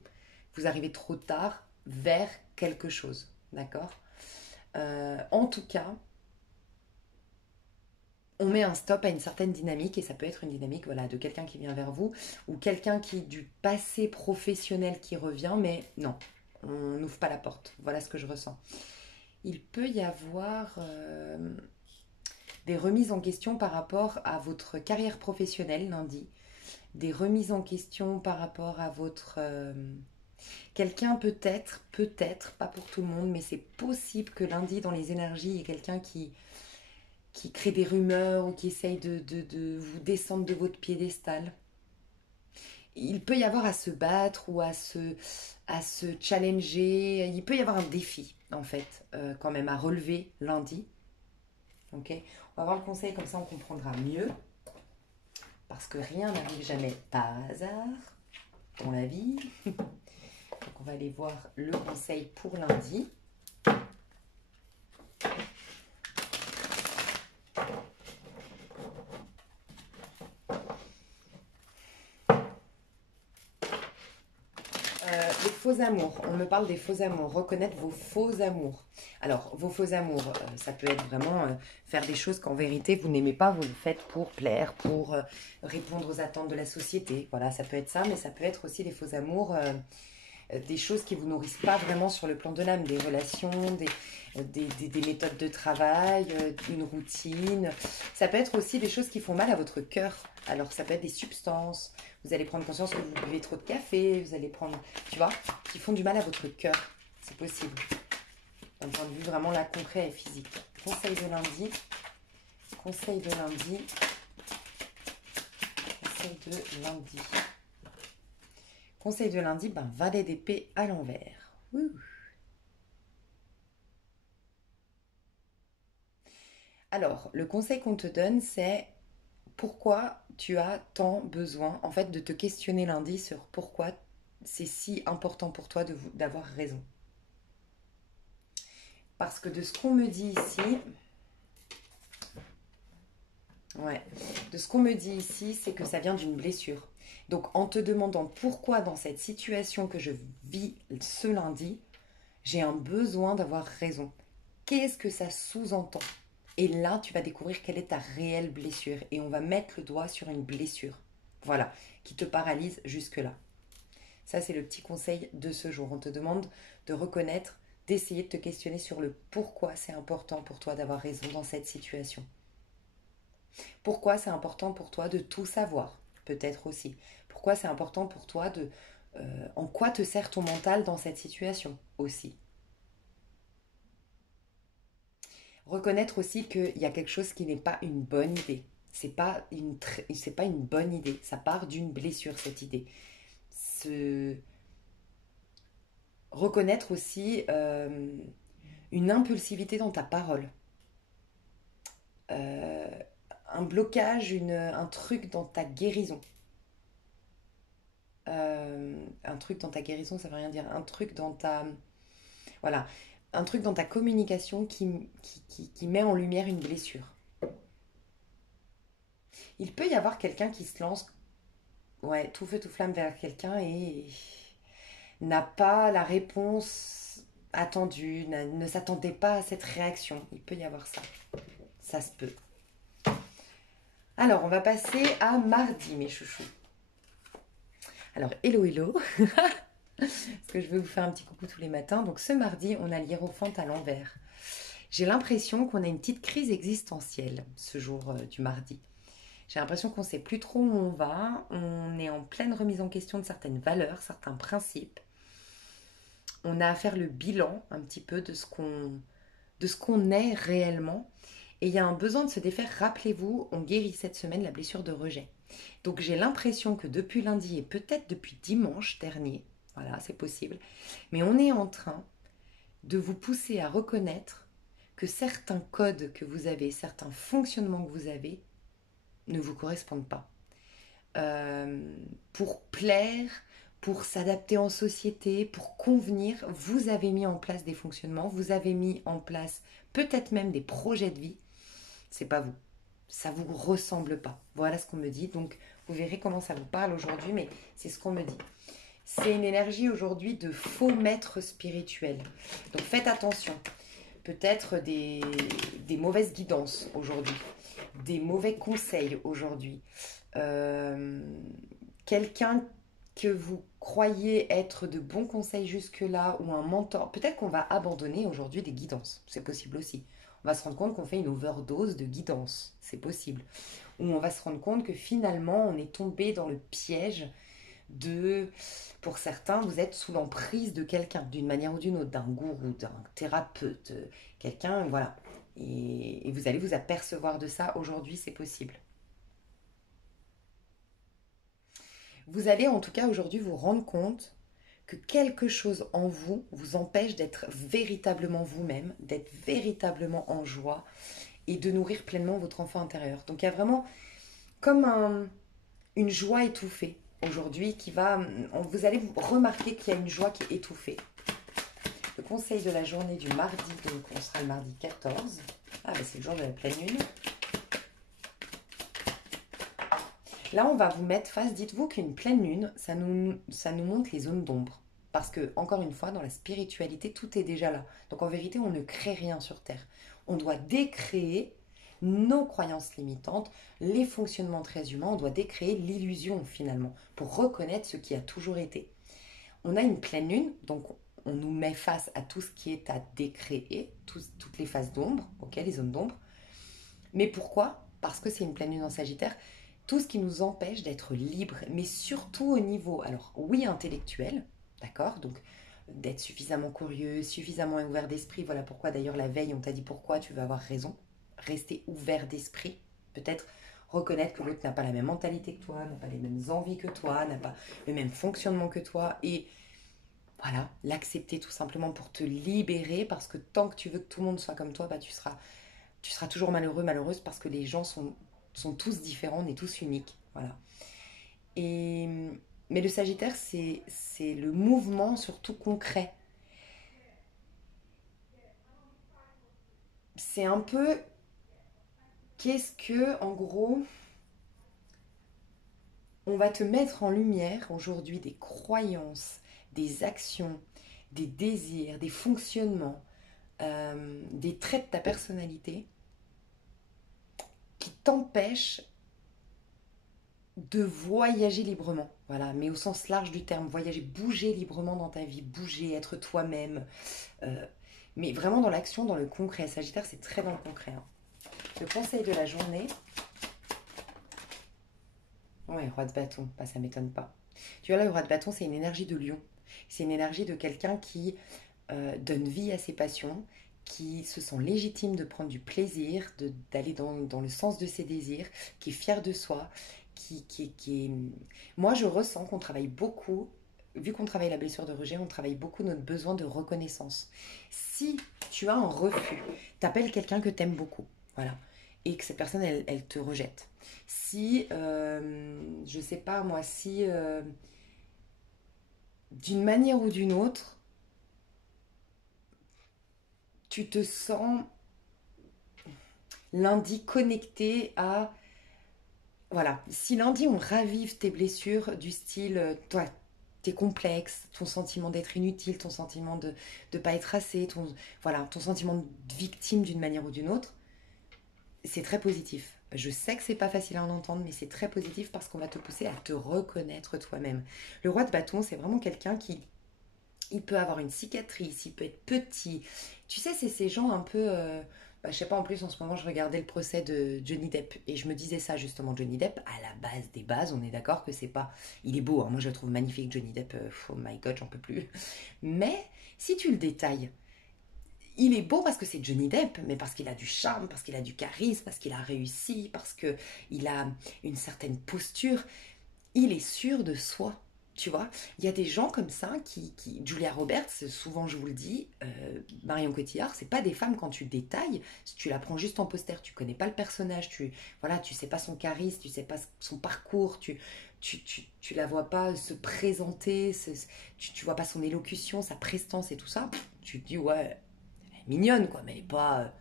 Vous arrivez trop tard vers quelque chose. D'accord. En tout cas, on met un stop à une certaine dynamique et ça peut être une dynamique, voilà, de quelqu'un qui vient vers vous ou quelqu'un qui du passé professionnel qui revient, mais non, on n'ouvre pas la porte. Voilà ce que je ressens. Il peut y avoir des remises en question par rapport à votre carrière professionnelle lundi, des remises en question par rapport à votre... quelqu'un peut-être, pas pour tout le monde, mais c'est possible que lundi dans les énergies, il y ait quelqu'un qui crée des rumeurs ou qui essaye de vous descendre de votre piédestal. Il peut y avoir à se battre ou à se challenger. Il peut y avoir un défi, en fait, quand même, à relever lundi. Ok. On va voir le conseil, comme ça on comprendra mieux. Parce que rien n'arrive jamais par hasard dans la vie. Donc on va aller voir le conseil pour lundi. Les faux amours, on me parle des faux amours, reconnaître vos faux amours. Alors, vos faux amours, ça peut être vraiment faire des choses qu'en vérité vous n'aimez pas, vous le faites pour plaire, pour répondre aux attentes de la société. Voilà, ça peut être ça, mais ça peut être aussi des faux amours, des choses qui vous nourrissent pas vraiment sur le plan de l'âme, des relations, des méthodes de travail, une routine. Ça peut être aussi des choses qui font mal à votre cœur. Alors, ça peut être des substances. Vous allez prendre conscience que vous buvez trop de café, vous allez prendre, tu vois, qui font du mal à votre cœur. C'est possible. D'un point de vue vraiment là, concret et physique. Conseil de lundi. Conseil de lundi. Conseil de lundi. Conseil de lundi, ben, valet d'épée à l'envers. Ouh. Alors, le conseil qu'on te donne, c'est pourquoi tu as tant besoin, en fait, de te questionner lundi sur pourquoi c'est si important pour toi d'avoir raison. Parce que de ce qu'on me dit ici, ouais, de ce qu'on me dit ici, c'est que ça vient d'une blessure. Donc, en te demandant pourquoi dans cette situation que je vis ce lundi, j'ai un besoin d'avoir raison. Qu'est-ce que ça sous-entend? Et là, tu vas découvrir quelle est ta réelle blessure. Et on va mettre le doigt sur une blessure. Voilà, qui te paralyse jusque-là. Ça, c'est le petit conseil de ce jour. On te demande de reconnaître, d'essayer de te questionner sur le pourquoi c'est important pour toi d'avoir raison dans cette situation. Pourquoi c'est important pour toi de tout savoir, peut-être aussi. Pourquoi c'est important pour toi de... en quoi te sert ton mental dans cette situation aussi. Reconnaître aussi qu'il y a quelque chose qui n'est pas une bonne idée. C'est pas une bonne idée. Ça part d'une blessure, cette idée. Se... Reconnaître aussi une impulsivité dans ta parole. Euh, un blocage, un truc dans ta guérison. Un truc dans ta guérison, ça veut rien dire. Un truc dans ta... Voilà. Un truc dans ta communication qui met en lumière une blessure. Il peut y avoir quelqu'un qui se lance, ouais, tout feu tout flamme vers quelqu'un et n'a pas la réponse attendue, ne s'attendait pas à cette réaction. Il peut y avoir ça. Ça se peut. Alors, on va passer à mardi, mes chouchous. Alors, hello, hello. Parce que je vais vous faire un petit coucou tous les matins. Donc, ce mardi, on a l'hiérophante à l'envers. J'ai l'impression qu'on a une petite crise existentielle ce jour du mardi. J'ai l'impression qu'on ne sait plus trop où on va. On est en pleine remise en question de certaines valeurs, certains principes. On a à faire le bilan un petit peu de ce qu'on est réellement. Et il y a un besoin de se défaire. Rappelez-vous, on guérit cette semaine la blessure de rejet. Donc j'ai l'impression que depuis lundi et peut-être depuis dimanche dernier, voilà, c'est possible, mais on est en train de vous pousser à reconnaître que certains codes que vous avez, certains fonctionnements que vous avez ne vous correspondent pas. Euh, pour plaire, pour s'adapter en société, pour convenir, vous avez mis en place des fonctionnements, vous avez mis en place peut-être même des projets de vie. C'est pas vous. Ça vous ressemble pas. Voilà ce qu'on me dit. Donc vous verrez comment ça vous parle aujourd'hui, mais c'est ce qu'on me dit. C'est une énergie aujourd'hui de faux maîtres spirituels. Donc faites attention. Peut-être des mauvaises guidances aujourd'hui, des mauvais conseils aujourd'hui. Euh, Quelqu'un que vous croyez être de bons conseils jusque-là ou un mentor. Peut-être qu'on va abandonner aujourd'hui des guidances. C'est possible aussi. On va se rendre compte qu'on fait une overdose de guidance. C'est possible. Ou on va se rendre compte que finalement, on est tombé dans le piège de... Pour certains, vous êtes sous l'emprise de quelqu'un, d'une manière ou d'une autre, d'un gourou, d'un thérapeute, quelqu'un, voilà. Et vous allez vous apercevoir de ça aujourd'hui, c'est possible. Vous allez en tout cas aujourd'hui vous rendre compte que quelque chose en vous vous empêche d'être véritablement vous-même, d'être véritablement en joie et de nourrir pleinement votre enfant intérieur. Donc il y a vraiment comme une joie étouffée aujourd'hui qui va... Vous allez remarquer qu'il y a une joie qui est étouffée. Le conseil de la journée du mardi, donc on sera le mardi 14. Ah ben c'est le jour de la pleine lune. Là, on va vous mettre face, dites-vous qu'une pleine lune, ça nous montre les zones d'ombre. Parce que, encore une fois, dans la spiritualité, tout est déjà là. Donc en vérité, on ne crée rien sur Terre. On doit décréer nos croyances limitantes, les fonctionnements très humains, on doit décréer l'illusion finalement, pour reconnaître ce qui a toujours été. On a une pleine lune, donc on nous met face à tout ce qui est à décréer, toutes les phases d'ombre, ok, les zones d'ombre. Mais pourquoi? Parce que c'est une pleine lune en Sagittaire, tout ce qui nous empêche d'être libre, mais surtout au niveau, alors oui, intellectuel, d'accord, donc d'être suffisamment curieux, suffisamment ouvert d'esprit, voilà pourquoi d'ailleurs la veille on t'a dit pourquoi tu vas avoir raison, rester ouvert d'esprit, peut-être reconnaître que l'autre n'a pas la même mentalité que toi, n'a pas les mêmes envies que toi, n'a pas le même fonctionnement que toi, et voilà, l'accepter tout simplement pour te libérer, parce que tant que tu veux que tout le monde soit comme toi, bah tu seras Tu seras toujours malheureux, malheureuse parce que les gens sont tous différents, on est tous uniques. Voilà. Et, mais le Sagittaire, c'est le mouvement surtout concret. C'est un peu, qu'est-ce que, en gros, on va te mettre en lumière aujourd'hui des croyances, des actions, des désirs, des fonctionnements, des traits de ta personnalité qui t'empêchent de voyager librement. Voilà, mais au sens large du terme, voyager, bouger librement dans ta vie, bouger, être toi-même. euh, mais vraiment dans l'action, dans le concret. Sagittaire, c'est très dans le concret, hein. Le conseil de la journée, ouais, roi de bâton, bah, ça m'étonne pas. Tu vois là, le roi de bâton, c'est une énergie de lion. C'est une énergie de quelqu'un qui donne vie à ses passions, qui se sent légitime de prendre du plaisir, d'aller dans le sens de ses désirs, qui est fier de soi, qui est... Moi, je ressens qu'on travaille beaucoup, vu qu'on travaille la blessure de rejet, on travaille beaucoup notre besoin de reconnaissance. Si tu as un refus, t'appelles quelqu'un que t'aimes beaucoup, voilà, et que cette personne, elle te rejette. Si, je sais pas moi, si d'une manière ou d'une autre, tu te sens lundi connecté à... Voilà, si lundi on ravive tes blessures du style, toi, tes complexes, ton sentiment d'être inutile, ton sentiment de ne pas être assez, voilà, ton sentiment de victime d'une manière ou d'une autre, c'est très positif. Je sais que c'est pas facile à en entendre, mais c'est très positif parce qu'on va te pousser à te reconnaître toi-même. Le roi de bâton, c'est vraiment quelqu'un qui il peut avoir une cicatrice, il peut être petit. Tu sais, c'est ces gens un peu... bah, je sais pas, en plus, en ce moment, je regardais le procès de Johnny Depp. Et je me disais ça, justement, Johnny Depp, à la base des bases, on est d'accord que c'est pas... Il est beau, hein, moi je le trouve magnifique, Johnny Depp. Oh my God, j'en peux plus. Mais, si tu le détailles, il est beau parce que c'est Johnny Depp, mais parce qu'il a du charme, parce qu'il a du charisme, parce qu'il a réussi, parce qu'il a une certaine posture. Il est sûr de soi. Tu vois, il y a des gens comme ça Julia Roberts, souvent je vous le dis, Marion Cotillard, c'est pas des femmes quand tu détailles, si tu la prends juste en poster, tu connais pas le personnage, voilà, tu sais pas son charisme, tu sais pas son parcours, tu la vois pas se présenter, tu vois pas son élocution, sa prestance et tout ça, tu te dis ouais, elle est mignonne quoi, mais elle est pas,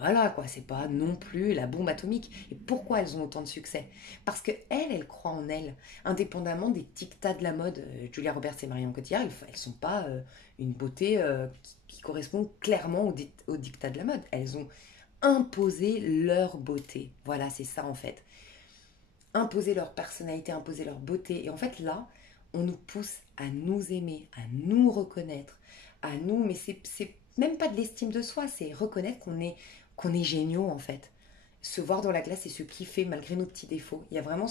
voilà quoi, c'est pas non plus la bombe atomique. Et pourquoi elles ont autant de succès? Parce que elles croient en elles, indépendamment des dictats de la mode. Julia Roberts et Marion Cotillard, elles sont pas une beauté qui correspond clairement aux dictats de la mode. Elles ont imposé leur beauté. Voilà, c'est ça en fait. Imposer leur personnalité, imposer leur beauté. Et en fait là, on nous pousse à nous aimer, à nous reconnaître, à nous, mais c'est même pas de l'estime de soi, c'est reconnaître qu'on est géniaux en fait. Se voir dans la glace et se kiffer malgré nos petits défauts. Il y a vraiment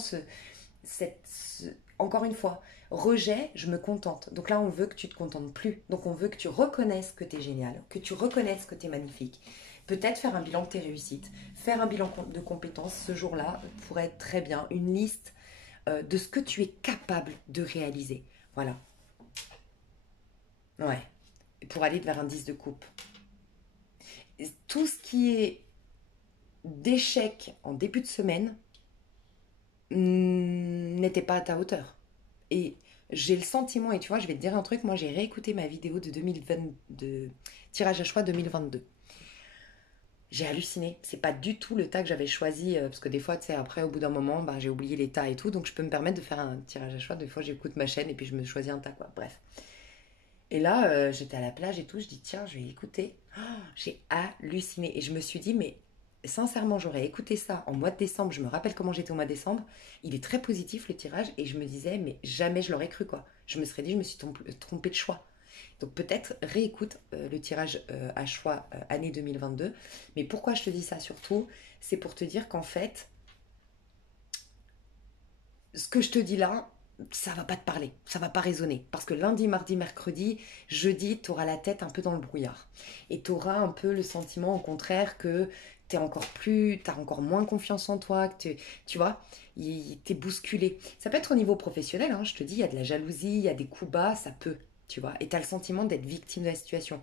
encore une fois, rejet, je me contente. Donc là, on veut que tu te contentes plus. Donc on veut que tu reconnaisses que tu es génial, que tu reconnaisses que tu es magnifique. Peut-être faire un bilan de tes réussites, faire un bilan de compétences ce jour-là pourrait être très bien. Une liste de ce que tu es capable de réaliser. Voilà. Ouais. Pour aller vers un 10 de coupe. Tout ce qui est d'échec en début de semaine n'était pas à ta hauteur. Et j'ai le sentiment, et tu vois, je vais te dire un truc, moi j'ai réécouté ma vidéo de 2020, de tirage à choix 2022. J'ai halluciné. C'est pas du tout le tas que j'avais choisi, parce que des fois, tu sais, après, au bout d'un moment, bah, j'ai oublié les tas et tout, donc je peux me permettre de faire un tirage à choix. Des fois, j'écoute ma chaîne et puis je me choisis un tas, quoi. Bref. Et là, j'étais à la plage et tout, je dis, tiens, je vais écouter. Oh, j'ai halluciné. Et je me suis dit, mais sincèrement, j'aurais écouté ça en mois de décembre. Je me rappelle comment j'étais au mois de décembre. Il est très positif, le tirage. Et je me disais, mais jamais je l'aurais cru, quoi. Je me serais dit, je me suis trompée de choix. Donc peut-être réécoute le tirage à choix année 2022. Mais pourquoi je te dis ça surtout? C'est pour te dire qu'en fait, ce que je te dis là, ça va pas te parler, ça va pas résonner. Parce que lundi, mardi, mercredi, jeudi, tu auras la tête un peu dans le brouillard. Et tu auras un peu le sentiment, au contraire, que t'as encore moins confiance en toi, tu vois, t'es bousculé. Ça peut être au niveau professionnel, hein, je te dis, il y a de la jalousie, il y a des coups bas, ça peut, tu vois. Et t'as le sentiment d'être victime de la situation.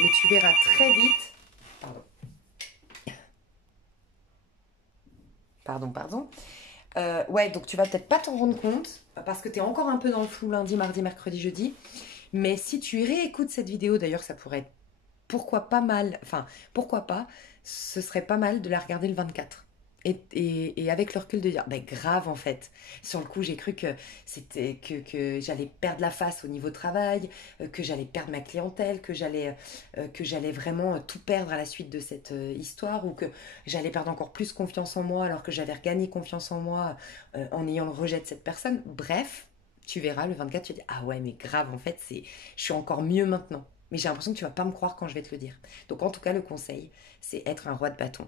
Mais tu verras très vite, pardon, pardon. Ouais, donc tu vas peut-être pas t'en rendre compte parce que tu es encore un peu dans le flou lundi, mardi, mercredi, jeudi. Mais si tu réécoutes cette vidéo, d'ailleurs, ça pourrait être pourquoi pas mal, enfin, pourquoi pas, ce serait pas mal de la regarder le 24. Et avec le recul de dire, ben grave en fait. Sur le coup, j'ai cru que c'était que j'allais perdre la face au niveau travail, que j'allais perdre ma clientèle, que j'allais vraiment tout perdre à la suite de cette histoire, ou que j'allais perdre encore plus confiance en moi alors que j'avais regagné confiance en moi en ayant le rejet de cette personne. Bref, tu verras le 24, tu te dis, ah ouais, mais grave en fait, je suis encore mieux maintenant. Mais j'ai l'impression que tu vas pas me croire quand je vais te le dire. Donc en tout cas, le conseil, c'est être un roi de bâton.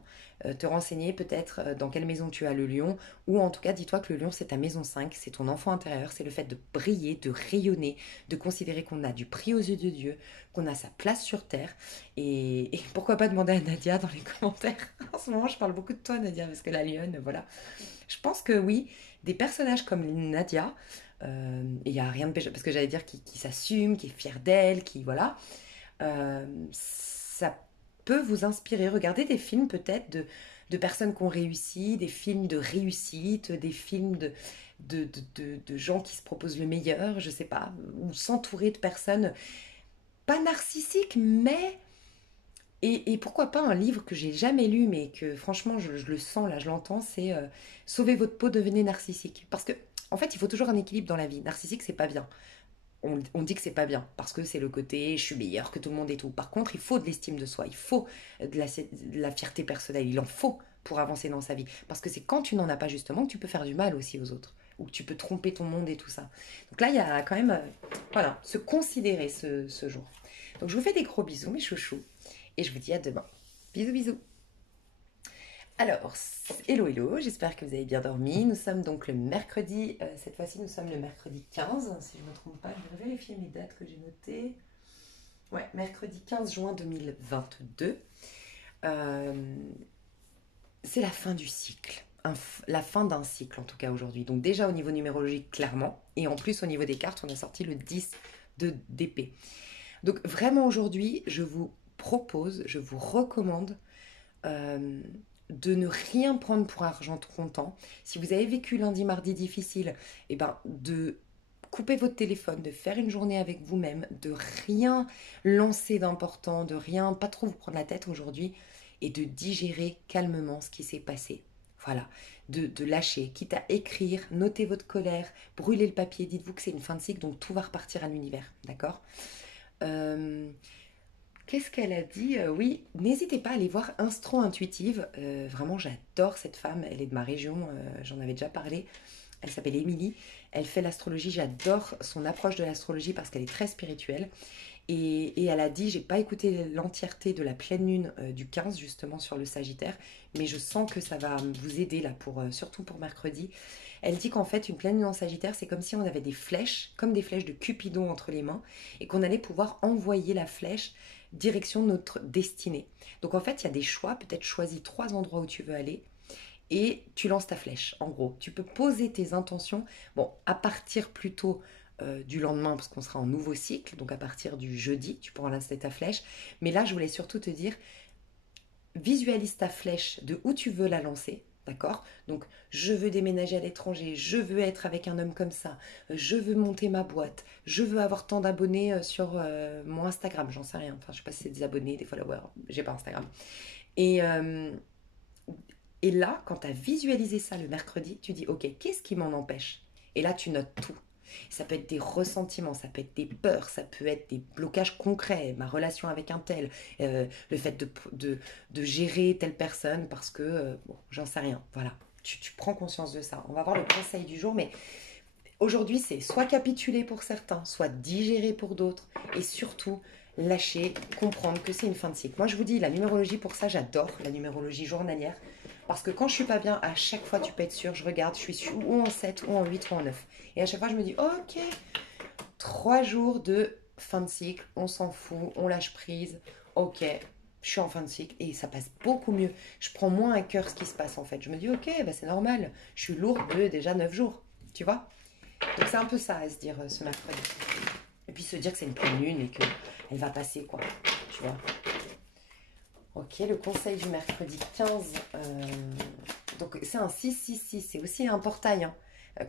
Te renseigner peut-être dans quelle maison tu as le lion, ou en tout cas, dis-toi que le lion, c'est ta maison 5, c'est ton enfant intérieur, c'est le fait de briller, de rayonner, de considérer qu'on a du prix aux yeux de Dieu, qu'on a sa place sur Terre. Et pourquoi pas demander à Nadia dans les commentaires. En ce moment, je parle beaucoup de toi, Nadia, parce que la lionne, voilà. Je pense que oui, des personnages comme Nadia, il n'y a rien de péché, parce que j'allais dire qui s'assume, qui est fière d'elle, qui voilà, ça peut vous inspirer. Regardez des films peut-être de personnes qui ont réussi, des films de réussite, des films de gens qui se proposent le meilleur, je sais pas, ou s'entourer de personnes pas narcissiques, mais et pourquoi pas un livre que j'ai jamais lu, mais que franchement je le sens là, je l'entends, c'est Sauvez votre peau, devenez narcissique. Parce que en fait, il faut toujours un équilibre dans la vie. Narcissique, c'est pas bien. On dit que c'est pas bien parce que c'est le côté je suis meilleur que tout le monde et tout. Par contre, il faut de l'estime de soi, il faut de la fierté personnelle, il en faut pour avancer dans sa vie. Parce que c'est quand tu n'en as pas justement que tu peux faire du mal aussi aux autres ou que tu peux tromper ton monde et tout ça. Donc là, il y a quand même, voilà, se considérer ce jour. Donc je vous fais des gros bisous, mes chouchous, et je vous dis à demain. Bisous, bisous. Alors, hello, hello, j'espère que vous avez bien dormi. Nous sommes donc le mercredi, cette fois-ci nous sommes le mercredi 15, si je ne me trompe pas, je vais vérifier mes dates que j'ai notées. Ouais, mercredi 15 juin 2022. Euh, c'est la fin du cycle, la fin d'un cycle en tout cas aujourd'hui. Donc déjà au niveau numérologique, clairement, et en plus au niveau des cartes, on a sorti le 10 d'épée. Donc vraiment aujourd'hui, je vous propose, je vous recommande de ne rien prendre pour argent comptant. Si vous avez vécu lundi, mardi difficile, et ben de couper votre téléphone, de faire une journée avec vous-même, de rien lancer d'important, de rien, pas trop vous prendre la tête aujourd'hui, et de digérer calmement ce qui s'est passé. Voilà, de lâcher, quitte à écrire, noter votre colère, brûler le papier, dites-vous que c'est une fin de cycle, donc tout va repartir à l'univers, d'accord. Qu'est-ce qu'elle a dit? Oui, n'hésitez pas à aller voir Instro Intuitive. Vraiment, j'adore cette femme. Elle est de ma région, j'en avais déjà parlé. Elle s'appelle Émilie. Elle fait l'astrologie. J'adore son approche de l'astrologie parce qu'elle est très spirituelle. Et elle a dit, j'ai pas écouté l'entièreté de la pleine lune du 15 justement sur le Sagittaire, mais je sens que ça va vous aider là, surtout pour mercredi. Elle dit qu'en fait, une pleine lune en Sagittaire, c'est comme si on avait des flèches, comme des flèches de Cupidon entre les mains, et qu'on allait pouvoir envoyer la flèche direction de notre destinée. Donc en fait, il y a des choix, peut-être choisis 3 endroits où tu veux aller, et tu lances ta flèche. En gros, tu peux poser tes intentions, bon, à partir plutôt du lendemain, parce qu'on sera en nouveau cycle, donc à partir du jeudi, tu pourras lancer ta flèche. Mais là, je voulais surtout te dire, visualise ta flèche de où tu veux la lancer, d'accord? Donc, je veux déménager à l'étranger, je veux être avec un homme comme ça, je veux monter ma boîte, je veux avoir tant d'abonnés sur mon Instagram, j'en sais rien. Enfin, je sais pas si c'est des abonnés, des followers, j'ai pas Instagram. Et, euh, et là, quand tu as visualisé ça le mercredi, tu dis, ok, qu'est-ce qui m'en empêche? Et là, tu notes tout. Ça peut être des ressentiments, ça peut être des peurs, ça peut être des blocages concrets, ma relation avec un tel, le fait de gérer telle personne parce que, bon, j'en sais rien. Voilà, tu prends conscience de ça. On va voir le conseil du jour, mais aujourd'hui, c'est soit capituler pour certains, soit digérer pour d'autres, et surtout lâcher, comprendre que c'est une fin de cycle. Moi, je vous dis, la numérologie, pour ça, j'adore la numérologie journalière. Parce que quand je suis pas bien, à chaque fois, tu peux être sûr, je regarde, je suis ou en 7, ou en 8, ou en 9. Et à chaque fois, je me dis, ok, 3 jours de fin de cycle, on s'en fout, on lâche prise, ok, je suis en fin de cycle et ça passe beaucoup mieux. Je prends moins à cœur ce qui se passe en fait. Je me dis, ok, bah c'est normal, je suis lourde de déjà 9 jours, tu vois. Donc c'est un peu ça à se dire ce mercredi. Et puis se dire que c'est une pleine lune et qu'elle va passer, quoi, tu vois. Ok, le conseil du mercredi 15 Donc c'est un 6-6-6, c'est aussi un portail, hein.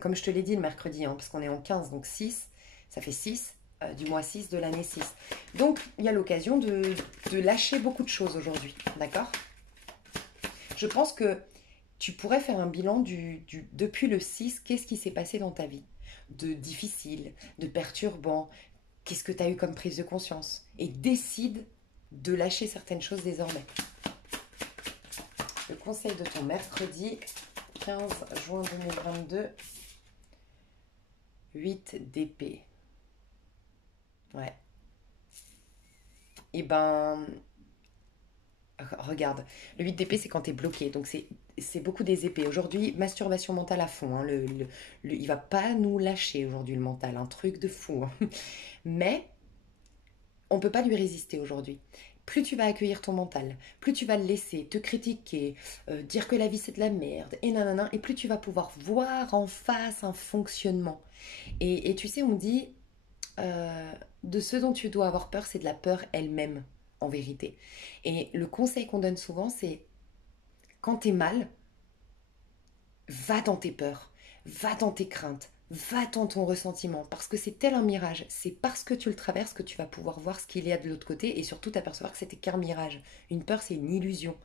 Comme je te l'ai dit le mercredi, hein, parce qu'on est en 15, donc 6, ça fait 6 du mois 6 de l'année 6. Donc il y a l'occasion de lâcher beaucoup de choses aujourd'hui, d'accord? Je pense que tu pourrais faire un bilan depuis le 6, qu'est-ce qui s'est passé dans ta vie? De difficile, de perturbant, qu'est-ce que tu as eu comme prise de conscience? Et décide de lâcher certaines choses désormais. Le conseil de ton mercredi 15 juin 2022, 8 d'épée. Ouais. Et ben, regarde, le 8 d'épée, c'est quand tu es bloqué. Donc, c'est beaucoup des épées. Aujourd'hui, masturbation mentale à fond, hein. Il va pas nous lâcher aujourd'hui, le mental. Un truc de fou, hein. Mais on ne peut pas lui résister aujourd'hui. Plus tu vas accueillir ton mental, plus tu vas le laisser te critiquer, dire que la vie c'est de la merde, et nanana, et plus tu vas pouvoir voir en face un fonctionnement. Et tu sais, on dit, de ce dont tu dois avoir peur, c'est de la peur elle-même, en vérité. Et le conseil qu'on donne souvent, c'est quand t'es mal, va dans tes peurs, va dans tes craintes, va dans ton ressentiment, parce que c'est tel un mirage. C'est parce que tu le traverses que tu vas pouvoir voir ce qu'il y a de l'autre côté et surtout t'apercevoir que c'était qu'un mirage. Une peur, c'est une illusion.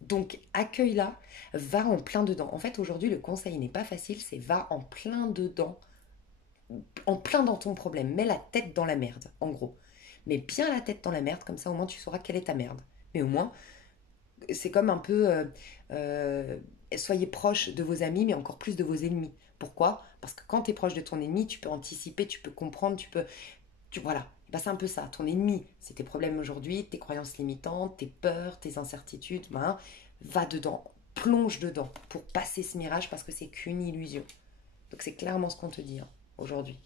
Donc accueille-la, va en plein dedans. En fait, aujourd'hui, le conseil n'est pas facile, c'est va en plein dedans, en plein dans ton problème. Mets la tête dans la merde, en gros. Mets bien la tête dans la merde, comme ça au moins tu sauras quelle est ta merde. Mais au moins, c'est comme un peu euh, soyez proche de vos amis, mais encore plus de vos ennemis. Pourquoi? Parce que quand tu es proche de ton ennemi, tu peux anticiper, tu peux comprendre, voilà. Ben, c'est un peu ça. Ton ennemi, c'est tes problèmes aujourd'hui, tes croyances limitantes, tes peurs, tes incertitudes. Ben, va dedans, plonge dedans pour passer ce mirage parce que c'est qu'une illusion. Donc c'est clairement ce qu'on te dit, hein, aujourd'hui.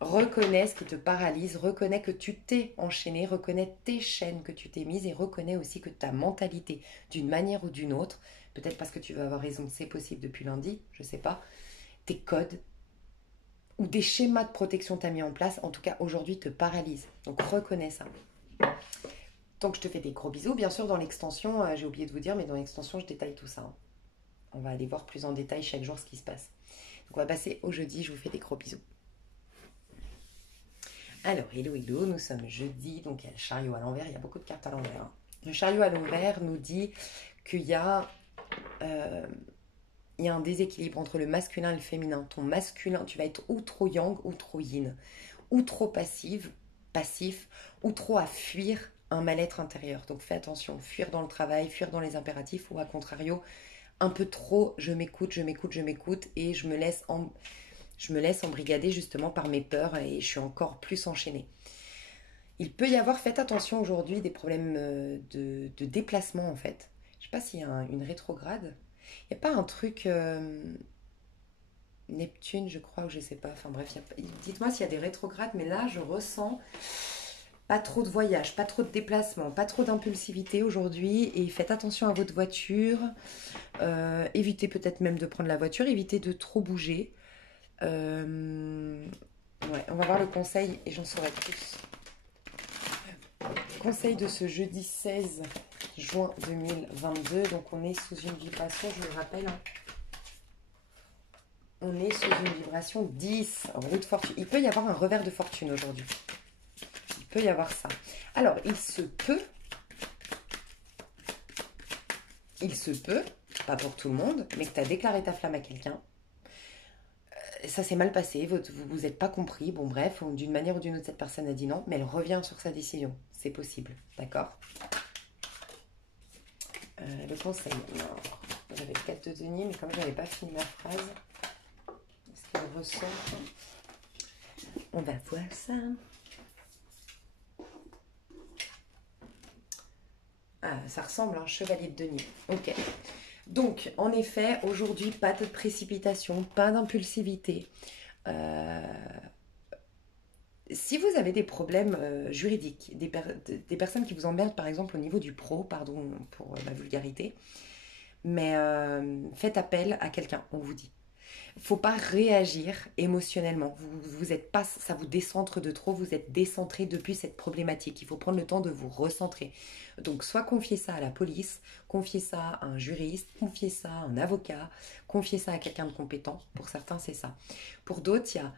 Reconnais ce qui te paralyse, reconnais que tu t'es enchaîné, reconnais tes chaînes que tu t'es mises et reconnais aussi que ta mentalité, d'une manière ou d'une autre, peut-être parce que tu vas avoir raison, c'est possible depuis lundi, je sais pas, tes codes ou des schémas de protection que tu as mis en place, en tout cas aujourd'hui, te paralysent. Donc reconnais ça. Donc je te fais des gros bisous. Bien sûr, dans l'extension, j'ai oublié de vous dire, mais dans l'extension, je détaille tout ça, hein. On va aller voir plus en détail chaque jour ce qui se passe. Donc on va passer au jeudi, je vous fais des gros bisous. Alors, hello, hello, nous sommes jeudi, donc il y a le chariot à l'envers, il y a beaucoup de cartes à l'envers, hein. Le chariot à l'envers nous dit qu'il euh, y a un déséquilibre entre le masculin et le féminin. Ton masculin, tu vas être ou trop yang ou trop yin, ou trop passif, ou trop à fuir un mal-être intérieur. Donc fais attention, fuir dans le travail, fuir dans les impératifs, ou à contrario, un peu trop, je m'écoute, et je me laisse embrigader justement par mes peurs et je suis encore plus enchaînée. Il peut y avoir, faites attention aujourd'hui, des problèmes de déplacement en fait. Je sais pas s'il y a une rétrograde. Il n'y a pas un truc Neptune, je crois, ou je sais pas. Enfin bref, dites-moi s'il y a des rétrogrades, mais là je ressens pas trop de voyages, pas trop de déplacements, pas trop d'impulsivité aujourd'hui. Et faites attention à votre voiture. Évitez peut-être même de prendre la voiture, évitez de trop bouger. Ouais, on va voir le conseil et j'en saurai plus. Conseil de ce jeudi 16 juin 2022. Donc on est sous une vibration, je vous le rappelle, hein. On est sous une vibration 10, roue de fortune. Il peut y avoir un revers de fortune aujourd'hui. Il peut y avoir ça. Alors, il se peut, pas pour tout le monde, mais que tu as déclaré ta flamme à quelqu'un. Ça s'est mal passé, vous vous êtes pas compris, bon bref, d'une manière ou d'une autre, cette personne a dit non, mais elle revient sur sa décision. C'est possible, d'accord? Le conseil, j'avais le 4 de denier, mais comme je n'avais pas fini ma phrase, est-ce qu'elle ressort? On va voir ça. Ah, ça ressemble à un chevalier de denier. Ok. Donc, en effet, aujourd'hui, pas de précipitation, pas d'impulsivité. Si vous avez des problèmes juridiques, des personnes qui vous emmerdent, par exemple, au niveau du pro, pardon pour la vulgarité, mais faites appel à quelqu'un, on vous dit. Faut pas réagir émotionnellement. Vous êtes pas, ça vous décentre de trop, vous êtes décentré depuis cette problématique. Il faut prendre le temps de vous recentrer. Donc, soit confier ça à la police, confier ça à un juriste, confier ça à un avocat, confier ça à quelqu'un de compétent. Pour certains, c'est ça. Pour d'autres, il y a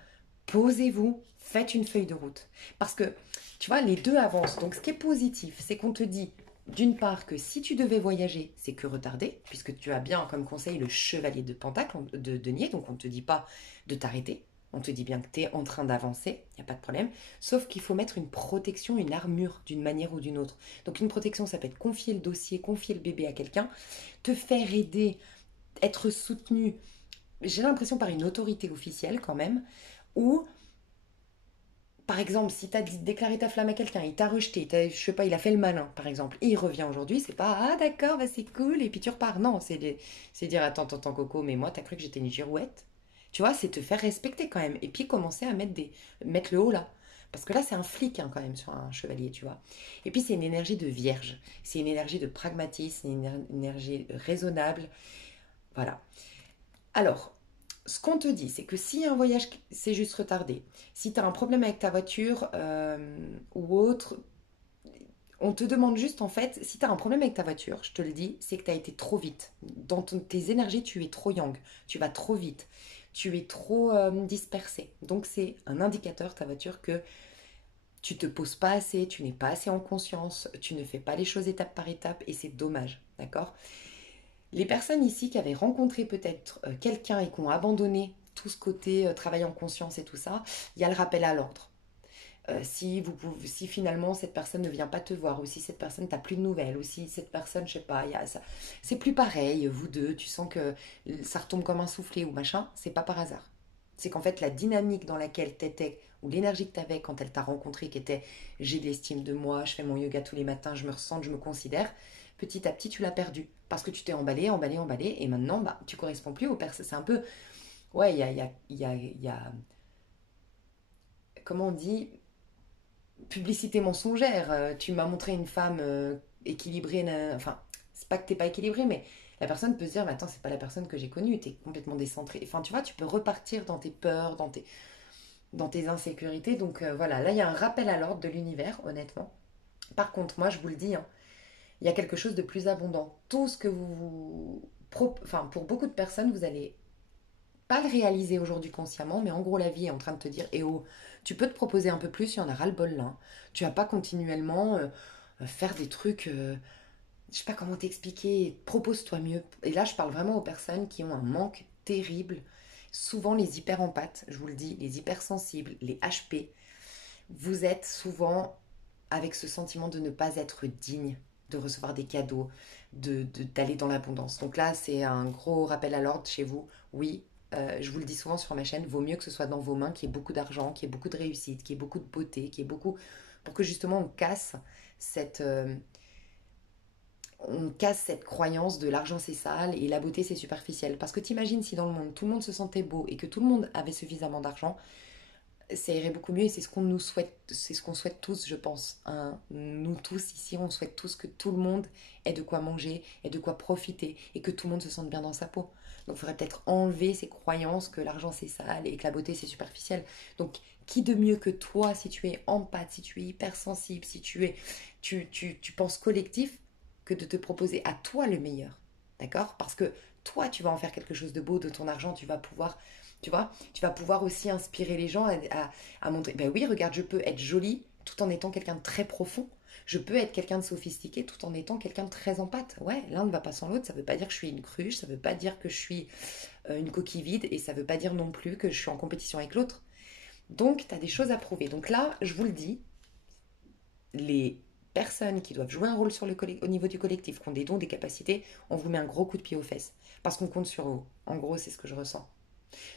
posez-vous, faites une feuille de route. Parce que, tu vois, les deux avancent. Donc, ce qui est positif, c'est qu'on te dit d'une part que si tu devais voyager, c'est que retardé, puisque tu as bien comme conseil le chevalier de Pentacle, de denier, donc on ne te dit pas de t'arrêter, on te dit bien que tu es en train d'avancer, il n'y a pas de problème, sauf qu'il faut mettre une protection, une armure d'une manière ou d'une autre. Donc une protection, ça peut être confier le dossier, confier le bébé à quelqu'un, te faire aider, être soutenu, j'ai l'impression par une autorité officielle quand même, ou par exemple, si tu as déclaré ta flamme à quelqu'un, il t'a rejeté, je sais pas, il a fait le malin, par exemple, et il revient aujourd'hui, c'est pas ah d'accord, bah, c'est cool, et puis tu repars. Non, c'est dire attends, attends, Coco, mais moi, t'as cru que j'étais une girouette? Tu vois, c'est te faire respecter quand même, et puis commencer à mettre le haut là. Parce que là, c'est un flic hein, quand même sur un chevalier, tu vois. Et puis, c'est une énergie de vierge, c'est une énergie de pragmatisme, c'est une énergie raisonnable. Voilà. Alors, ce qu'on te dit, c'est que si un voyage c'est juste retardé, si tu as un problème avec ta voiture ou autre, on te demande juste en fait, si tu as un problème avec ta voiture, je te le dis, c'est que tu as été trop vite. Dans tes énergies, tu es trop yang, tu vas trop vite, tu es trop dispersé. Donc c'est un indicateur, ta voiture, que tu te poses pas assez, tu n'es pas assez en conscience, tu ne fais pas les choses étape par étape et c'est dommage, d'accord? Les personnes ici qui avaient rencontré peut-être quelqu'un et qui ont abandonné tout ce côté travail en conscience et tout ça, il y a le rappel à l'ordre. Si finalement cette personne ne vient pas te voir, ou si cette personne t'a plus de nouvelles, ou si cette personne, je sais pas, c'est plus pareil, vous deux, tu sens que ça retombe comme un soufflet ou machin, c'est pas par hasard. C'est qu'en fait la dynamique dans laquelle t'étais, ou l'énergie que t'avais quand elle t'a rencontré, qui était j'ai de l'estime de moi, je fais mon yoga tous les matins, je me ressens, je me considère, petit à petit tu l'as perdu. Parce que tu t'es emballé, emballé, emballé, et maintenant bah, tu corresponds plus aux personnes. C'est un peu. Ouais, comment on dit, publicité mensongère. Tu m'as montré une femme équilibrée, enfin, c'est pas que t'es pas équilibré, mais la personne peut se dire, mais attends, c'est pas la personne que j'ai connue, t'es complètement décentré. Enfin, tu vois, tu peux repartir dans tes peurs, dans tes insécurités. Donc voilà, là, il y a un rappel à l'ordre de l'univers, honnêtement. Par contre, moi, je vous le dis, hein, il y a quelque chose de plus abondant. Tout ce que enfin, pour beaucoup de personnes, vous allez pas le réaliser aujourd'hui consciemment, mais en gros, la vie est en train de te dire, eh oh, tu peux te proposer un peu plus, il y en a ras-le-bol là. Tu vas pas continuellement faire des trucs, je sais pas comment t'expliquer, propose-toi mieux. Et là, je parle vraiment aux personnes qui ont un manque terrible. Souvent, les hyper-empathes, je vous le dis, les hypersensibles, les HP, vous êtes souvent avec ce sentiment de ne pas être digne de recevoir des cadeaux, d'aller dans l'abondance. Donc là, c'est un gros rappel à l'ordre chez vous. Oui, je vous le dis souvent sur ma chaîne, vaut mieux que ce soit dans vos mains, qu'il y ait beaucoup d'argent, qu'il y ait beaucoup de réussite, qu'il y ait beaucoup de beauté, qu'il y ait beaucoup... pour que justement cette, euh, on casse cette croyance de l'argent c'est sale et la beauté c'est superficiel. Parce que t'imagines si dans le monde tout le monde se sentait beau et que tout le monde avait suffisamment d'argent, ça irait beaucoup mieux et c'est ce qu'on nous souhaite, c'est ce qu'on souhaite tous, je pense, hein. Nous tous ici, on souhaite tous que tout le monde ait de quoi manger, ait de quoi profiter et que tout le monde se sente bien dans sa peau. Donc il faudrait peut-être enlever ces croyances que l'argent c'est sale et que la beauté c'est superficiel. Donc qui de mieux que toi, si tu es empathe, si tu es hypersensible, si tu penses collectif, que de te proposer à toi le meilleur. D'accord? Parce que toi, tu vas en faire quelque chose de beau de ton argent, tu vas pouvoir, tu vois, tu vas pouvoir aussi inspirer les gens à montrer, ben oui, regarde, je peux être jolie tout en étant quelqu'un de très profond. Je peux être quelqu'un de sophistiqué tout en étant quelqu'un de très empathe. Ouais, l'un ne va pas sans l'autre. Ça ne veut pas dire que je suis une cruche, ça ne veut pas dire que je suis une coquille vide et ça ne veut pas dire non plus que je suis en compétition avec l'autre. Donc, tu as des choses à prouver. Donc là, je vous le dis, les personnes qui doivent jouer un rôle au niveau du collectif, qui ont des dons, des capacités, on vous met un gros coup de pied aux fesses. Parce qu'on compte sur vous. En gros, c'est ce que je ressens.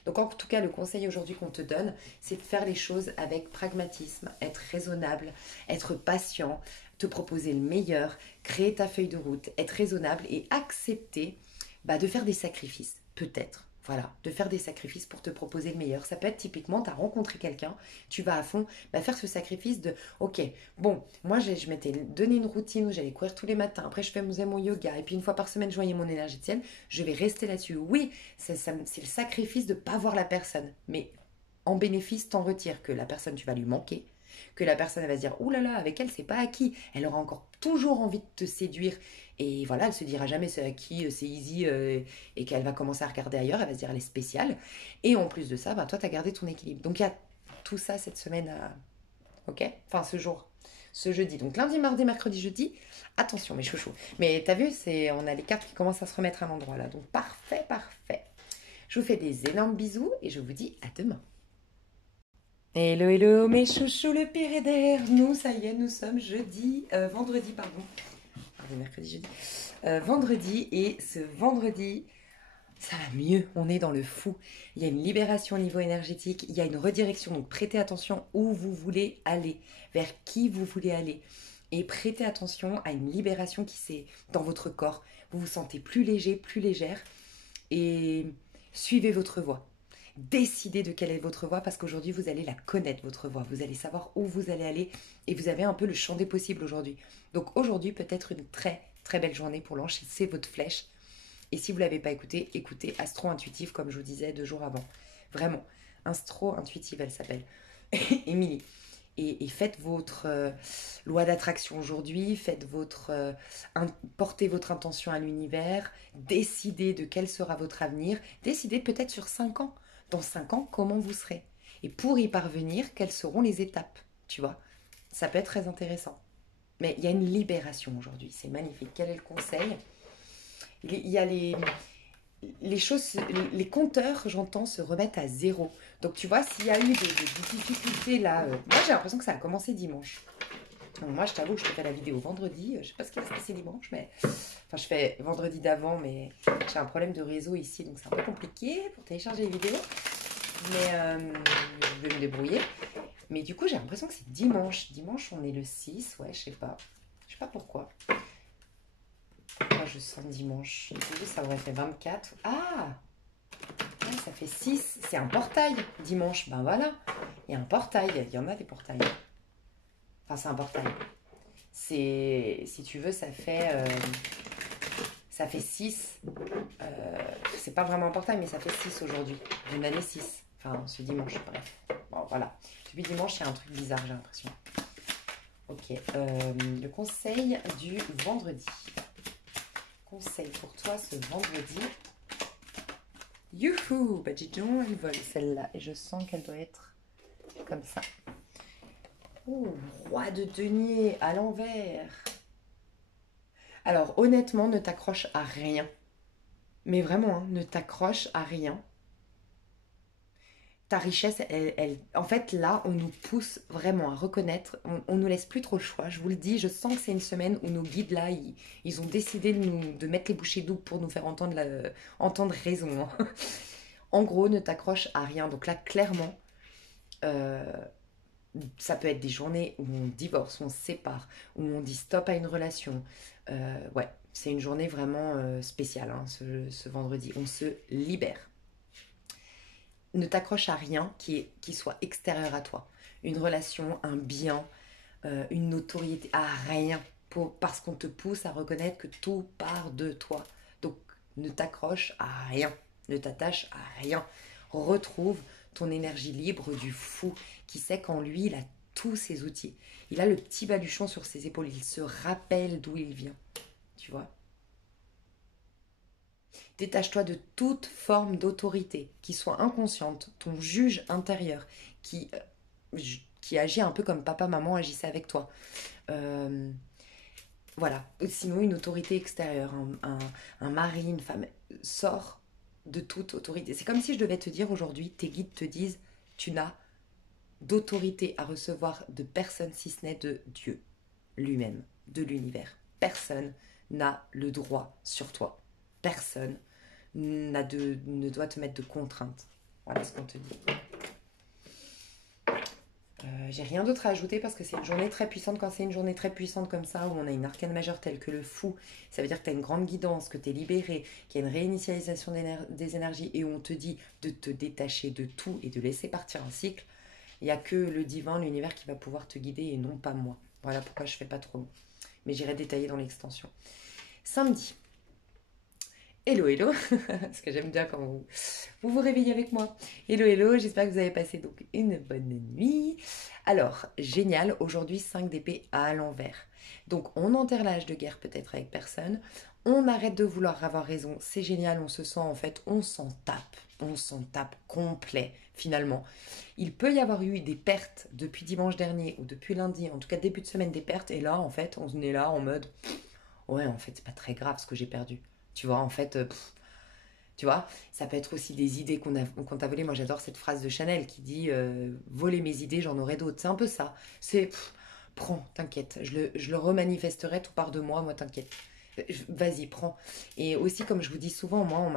Donc en tout cas, le conseil aujourd'hui qu'on te donne, c'est de faire les choses avec pragmatisme, être raisonnable, être patient, te proposer le meilleur, créer ta feuille de route, être raisonnable et accepter de faire des sacrifices. Peut-être. Voilà, de faire des sacrifices pour te proposer le meilleur. Ça peut être typiquement, tu as rencontré quelqu'un, tu vas à fond, bah faire ce sacrifice de, ok, bon, moi je m'étais donné une routine où j'allais courir tous les matins, après je faisais mon yoga, et puis une fois par semaine je voyais mon énergéticienne, je vais rester là-dessus. Oui, c'est le sacrifice de ne pas voir la personne, mais en bénéfice, t'en retires que la personne, tu vas lui manquer, que la personne elle va se dire, ouh là là, avec elle, c'est pas acquis, elle aura encore toujours envie de te séduire, et voilà, elle se dira jamais c'est acquis, c'est easy, et qu'elle va commencer à regarder ailleurs, elle va se dire elle est spéciale, et en plus de ça, bah, toi, tu as gardé ton équilibre. Donc il y a tout ça cette semaine, ok. Enfin, ce jour, ce jeudi. Donc lundi, mardi, mercredi, jeudi, attention mes chouchous. Mais t'as vu, on a les cartes qui commencent à se remettre à l'endroit là, donc parfait, parfait. Je vous fais des énormes bisous, et je vous dis à demain. Hello, hello, mes chouchous, le pire est derrière nous. Ça y est, nous sommes vendredi, pardon. Mardi, mercredi, jeudi. Vendredi, et ce vendredi, ça va mieux. On est dans le fou. Il y a une libération au niveau énergétique, il y a une redirection. Donc prêtez attention où vous voulez aller, vers qui vous voulez aller. Et prêtez attention à une libération qui s'est dans votre corps. Vous vous sentez plus léger, plus légère. Et suivez votre voie. Décidez de quelle est votre voie parce qu'aujourd'hui vous allez la connaître, votre voie. Vous allez savoir où vous allez aller et vous avez un peu le champ des possibles aujourd'hui. Donc aujourd'hui peut être une très très belle journée pour lancer votre flèche. Et si vous ne l'avez pas écouté, écoutez Astro Intuitive comme je vous disais 2 jours avant. Vraiment, Astro Intuitive elle s'appelle. Émilie. Et faites votre loi d'attraction aujourd'hui, portez votre intention à l'univers, décidez de quel sera votre avenir, décidez peut-être sur 5 ans. Dans 5 ans, comment vous serez. Et pour y parvenir, quelles seront les étapes, tu vois. Ça peut être très intéressant. Mais il y a une libération aujourd'hui, c'est magnifique. Quel est le conseil? Il y a les choses, les compteurs, j'entends, se remettent à zéro. Donc tu vois, s'il y a eu des difficultés là, moi j'ai l'impression que ça a commencé dimanche. Donc, moi je t'avoue que je te fais la vidéo vendredi, je sais pas ce qui va se passer dimanche, mais enfin je fais vendredi d'avant, mais j'ai un problème de réseau ici, donc c'est un peu compliqué pour télécharger les vidéos. Mais je vais me débrouiller. Mais du coup j'ai l'impression que c'est dimanche. Dimanche on est le 6, ouais je sais pas. Je sais pas pourquoi. Moi, je sens dimanche. Ça aurait fait 24. Ah ouais, ça fait 6. C'est un portail dimanche. Ben voilà. Il y a un portail. Il y en a des portails. Enfin, c'est un portail. Si tu veux, ça fait 6. C'est pas vraiment un portail, mais ça fait 6 aujourd'hui. D'une année 6. Enfin, ce dimanche, bref. Bon, voilà. Depuis dimanche, il y a un truc bizarre, j'ai l'impression. Ok. Le conseil du vendredi. Conseil pour toi ce vendredi. Youhou! Bah dis donc, elle vole celle-là. Et je sens qu'elle doit être comme ça. Ouh, roi de denier à l'envers. Alors honnêtement, ne t'accroche à rien. Mais vraiment, hein, ne t'accroche à rien. Ta richesse, en fait, là, on nous pousse vraiment à reconnaître. On nous laisse plus trop le choix. Je vous le dis, je sens que c'est une semaine où nos guides, là, ils ont décidé de mettre les bouchées doubles pour nous faire entendre raison. Hein. En gros, ne t'accroche à rien. Donc là, clairement, euh, ça peut être des journées où on divorce, où on se sépare, où on dit stop à une relation. Ouais, c'est une journée vraiment spéciale, hein, ce vendredi. On se libère. Ne t'accroche à rien qui soit extérieur à toi. Une relation, un bien, une notoriété, à rien. Parce qu'on te pousse à reconnaître que tout part de toi. Donc ne t'accroche à rien. Ne t'attache à rien. Retrouve ton énergie libre du fou qui sait qu'en lui, il a tous ses outils. Il a le petit baluchon sur ses épaules. Il se rappelle d'où il vient. Tu vois? Détache-toi de toute forme d'autorité, qui soit inconsciente, ton juge intérieur, qui agit un peu comme papa, maman agissaient avec toi. Euh, voilà. Sinon, une autorité extérieure, un mari, une femme, sort de toute autorité. C'est comme si je devais te dire aujourd'hui, tes guides te disent, tu n'as d'autorité à recevoir de personne si ce n'est de Dieu lui-même, de l'univers. Personne n'a le droit sur toi. Personne ne doit te mettre de contraintes. Voilà ce qu'on te dit. J'ai rien d'autre à ajouter parce que c'est une journée très puissante. Quand c'est une journée très puissante comme ça, où on a une arcane majeure telle que le fou, ça veut dire que tu as une grande guidance, que tu es libéré, qu'il y a une réinitialisation des énergies et où on te dit de te détacher de tout et de laisser partir un cycle. Il n'y a que le divin, l'univers qui va pouvoir te guider et non pas moi. Voilà pourquoi je fais pas trop long. Mais j'irai détailler dans l'extension. Samedi. Hello, hello, parce que j'aime bien quand vous réveillez avec moi. Hello, hello, j'espère que vous avez passé donc une bonne nuit. Alors, génial, aujourd'hui 5 d'épée à l'envers. Donc, on enterre l'âge de guerre peut-être avec personne. On arrête de vouloir avoir raison, c'est génial, on se sent en fait, on s'en tape complet finalement. Il peut y avoir eu des pertes depuis dimanche dernier ou depuis lundi, en tout cas début de semaine des pertes, et là en fait, on est là en mode, ouais, en fait, c'est pas très grave ce que j'ai perdu. Tu vois, en fait, tu vois, ça peut être aussi des idées qu'on t'a volées. Moi, j'adore cette phrase de Chanel qui dit voler mes idées, j'en aurai d'autres. C'est un peu ça. C'est prends, t'inquiète. Je le remanifesterai tout par de moi, t'inquiète. Vas-y, prends. Et aussi, comme je vous dis souvent, moi, on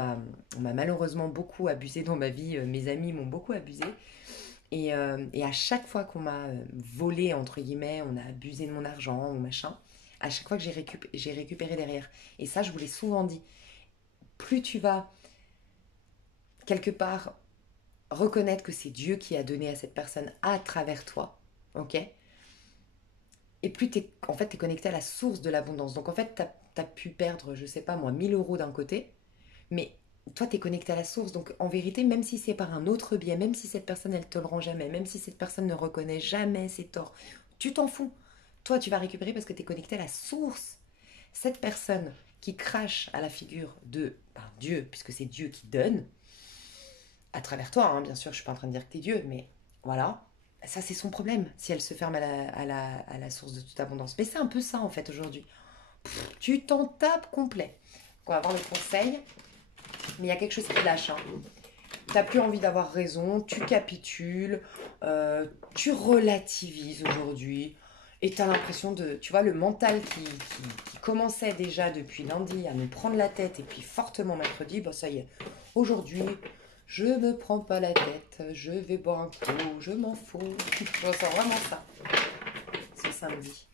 m'a malheureusement beaucoup abusé dans ma vie. Mes amis m'ont beaucoup abusé. Et à chaque fois qu'on m'a volé, entre guillemets, on a abusé de mon argent ou machin, à chaque fois que j'ai récupéré derrière. Et ça, je vous l'ai souvent dit. Plus tu vas, quelque part, reconnaître que c'est Dieu qui a donné à cette personne à travers toi, ok? Et plus en fait, t'es connecté à la source de l'abondance. Donc en fait, t'as pu perdre, je sais pas moi, 1 000 € d'un côté, mais toi, t'es connecté à la source. Donc en vérité, même si c'est par un autre biais, même si cette personne, elle te le rend jamais, même si cette personne ne reconnaît jamais ses torts, tu t'en fous. Toi, tu vas récupérer parce que t'es connecté à la source. Cette personne qui crache à la figure de Dieu, puisque c'est Dieu qui donne, à travers toi, hein, bien sûr, je suis pas en train de dire que t'es Dieu, mais voilà, ça c'est son problème, si elle se ferme à la source de toute abondance. Mais c'est un peu ça en fait aujourd'hui. Tu t'en tapes complet. On va avoir le conseil, mais il y a quelque chose qui lâche. Hein. T'as plus envie d'avoir raison, tu capitules, tu relativises aujourd'hui. Et t'as l'impression de, tu vois, le mental qui commençait déjà depuis lundi à me prendre la tête et puis fortement mercredi, bah ça y est, aujourd'hui, je me prends pas la tête, je vais boire un coup, je m'en fous. Je ressens vraiment ça, ce samedi.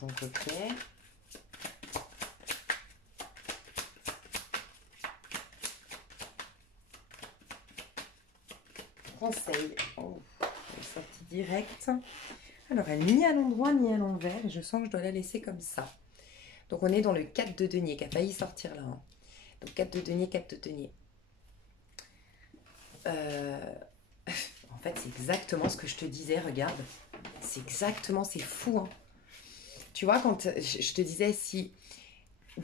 Donc ok. Conseil. Oh, elle est sortie directe. Alors, elle n'est ni à l'endroit ni à l'envers. Et je sens que je dois la laisser comme ça. Donc, on est dans le 4 de denier qui a failli sortir là. Hein. Donc, 4 de denier, 4 de denier. En fait, c'est exactement ce que je te disais. Regarde. C'est exactement, c'est fou. Hein. Tu vois, quand je te disais, si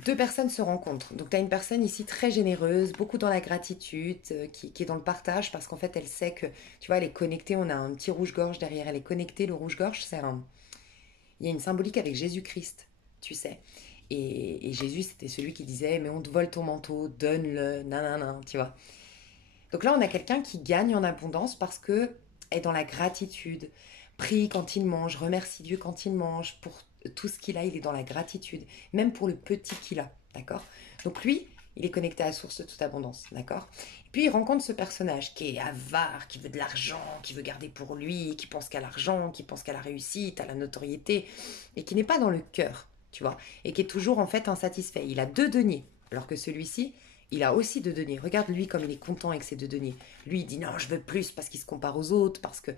deux personnes se rencontrent. Donc, tu as une personne ici très généreuse, beaucoup dans la gratitude, qui est dans le partage parce qu'en fait, elle sait que, tu vois, elle est connectée. On a un petit rouge-gorge derrière. Elle est connectée. Le rouge-gorge, c'est un. Il y a une symbolique avec Jésus-Christ, tu sais. Et Jésus, c'était celui qui disait mais on te vole ton manteau, donne-le, nanana, tu vois. Donc là, on a quelqu'un qui gagne en abondance parce que est dans la gratitude. Prie quand il mange, remercie Dieu quand il mange. Pour tout ce qu'il a, il est dans la gratitude. Même pour le petit qu'il a, d'accord. Donc lui, il est connecté à la source de toute abondance, d'accord. Et puis il rencontre ce personnage qui est avare, qui veut de l'argent, qui veut garder pour lui, qui pense qu'à l'argent, qui pense qu'à la réussite, à la notoriété, et qui n'est pas dans le cœur, tu vois, et qui est toujours en fait insatisfait. Il a 2 deniers, alors que celui-ci, il a aussi 2 deniers. Regarde lui comme il est content avec ses 2 deniers. Lui, il dit non, je veux plus parce qu'il se compare aux autres, parce que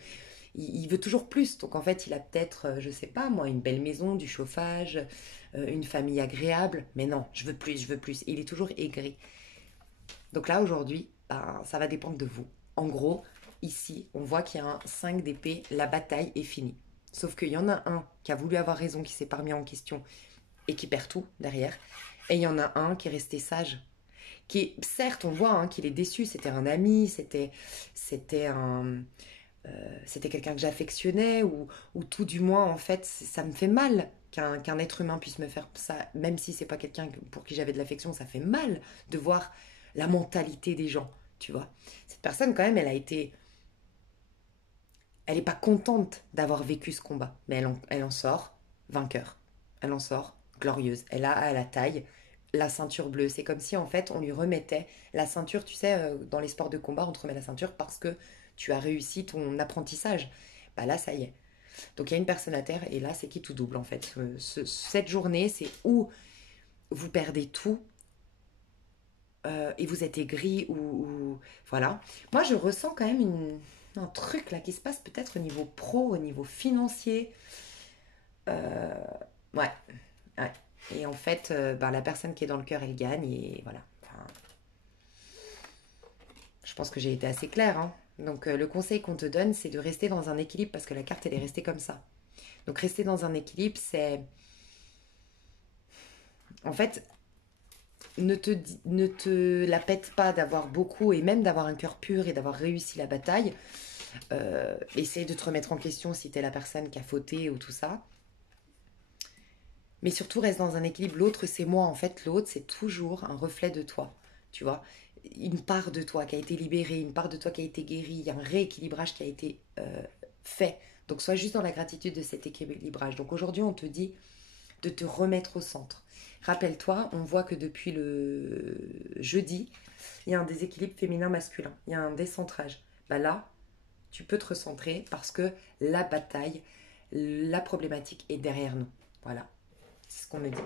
il veut toujours plus. Donc en fait, il a peut-être, je sais pas moi, une belle maison, du chauffage, une famille agréable. Mais non, je veux plus, je veux plus. Il est toujours aigri. Donc là, aujourd'hui, ben, ça va dépendre de vous. En gros, ici, on voit qu'il y a un 5 d'épée, la bataille est finie. Sauf qu'il y en a un qui a voulu avoir raison, qui s'est pas remis en question et qui perd tout derrière. Et il y en a un qui est resté sage. Qui est, certes, on voit hein, qu'il est déçu, c'était un ami, c'était un, c'était quelqu'un que j'affectionnais, ou tout du moins, en fait, ça me fait mal qu'un être humain puisse me faire ça, même si c'est pas quelqu'un pour qui j'avais de l'affection, ça fait mal de voir la mentalité des gens, tu vois. Cette personne, quand même, elle est pas contente d'avoir vécu ce combat, mais elle en sort vainqueur. Elle en sort glorieuse. Elle a à la taille la ceinture bleue. C'est comme si en fait on lui remettait la ceinture, tu sais, dans les sports de combat, on te remet la ceinture parce que tu as réussi ton apprentissage. bah là, ça y est. Donc il y a une personne à terre et là, c'est qui tout double en fait. Cette journée, c'est où vous perdez tout et vous êtes aigri voilà. Moi, je ressens quand même un truc là qui se passe peut-être au niveau pro, au niveau financier. Euh, ouais, ouais. Et en fait, bah, la personne qui est dans le cœur, elle gagne et voilà. Enfin, je pense que j'ai été assez claire, hein. Donc le conseil qu'on te donne, c'est de rester dans un équilibre parce que la carte, elle est restée comme ça. Donc rester dans un équilibre, c'est... En fait, ne te la pète pas d'avoir beaucoup et même d'avoir un cœur pur et d'avoir réussi la bataille. Essaye de te remettre en question si t'es la personne qui a fauté ou tout ça. Mais surtout, reste dans un équilibre. L'autre, c'est moi. En fait, l'autre, c'est toujours un reflet de toi. Tu vois, une part de toi qui a été libérée, une part de toi qui a été guérie. Il y a un rééquilibrage qui a été fait. Donc, sois juste dans la gratitude de cet équilibrage. Donc, aujourd'hui, on te dit de te remettre au centre. Rappelle-toi, on voit que depuis le jeudi, il y a un déséquilibre féminin-masculin. Il y a un décentrage. Bah là, tu peux te recentrer parce que la bataille, la problématique est derrière nous. Voilà, c'est ce qu'on me dit.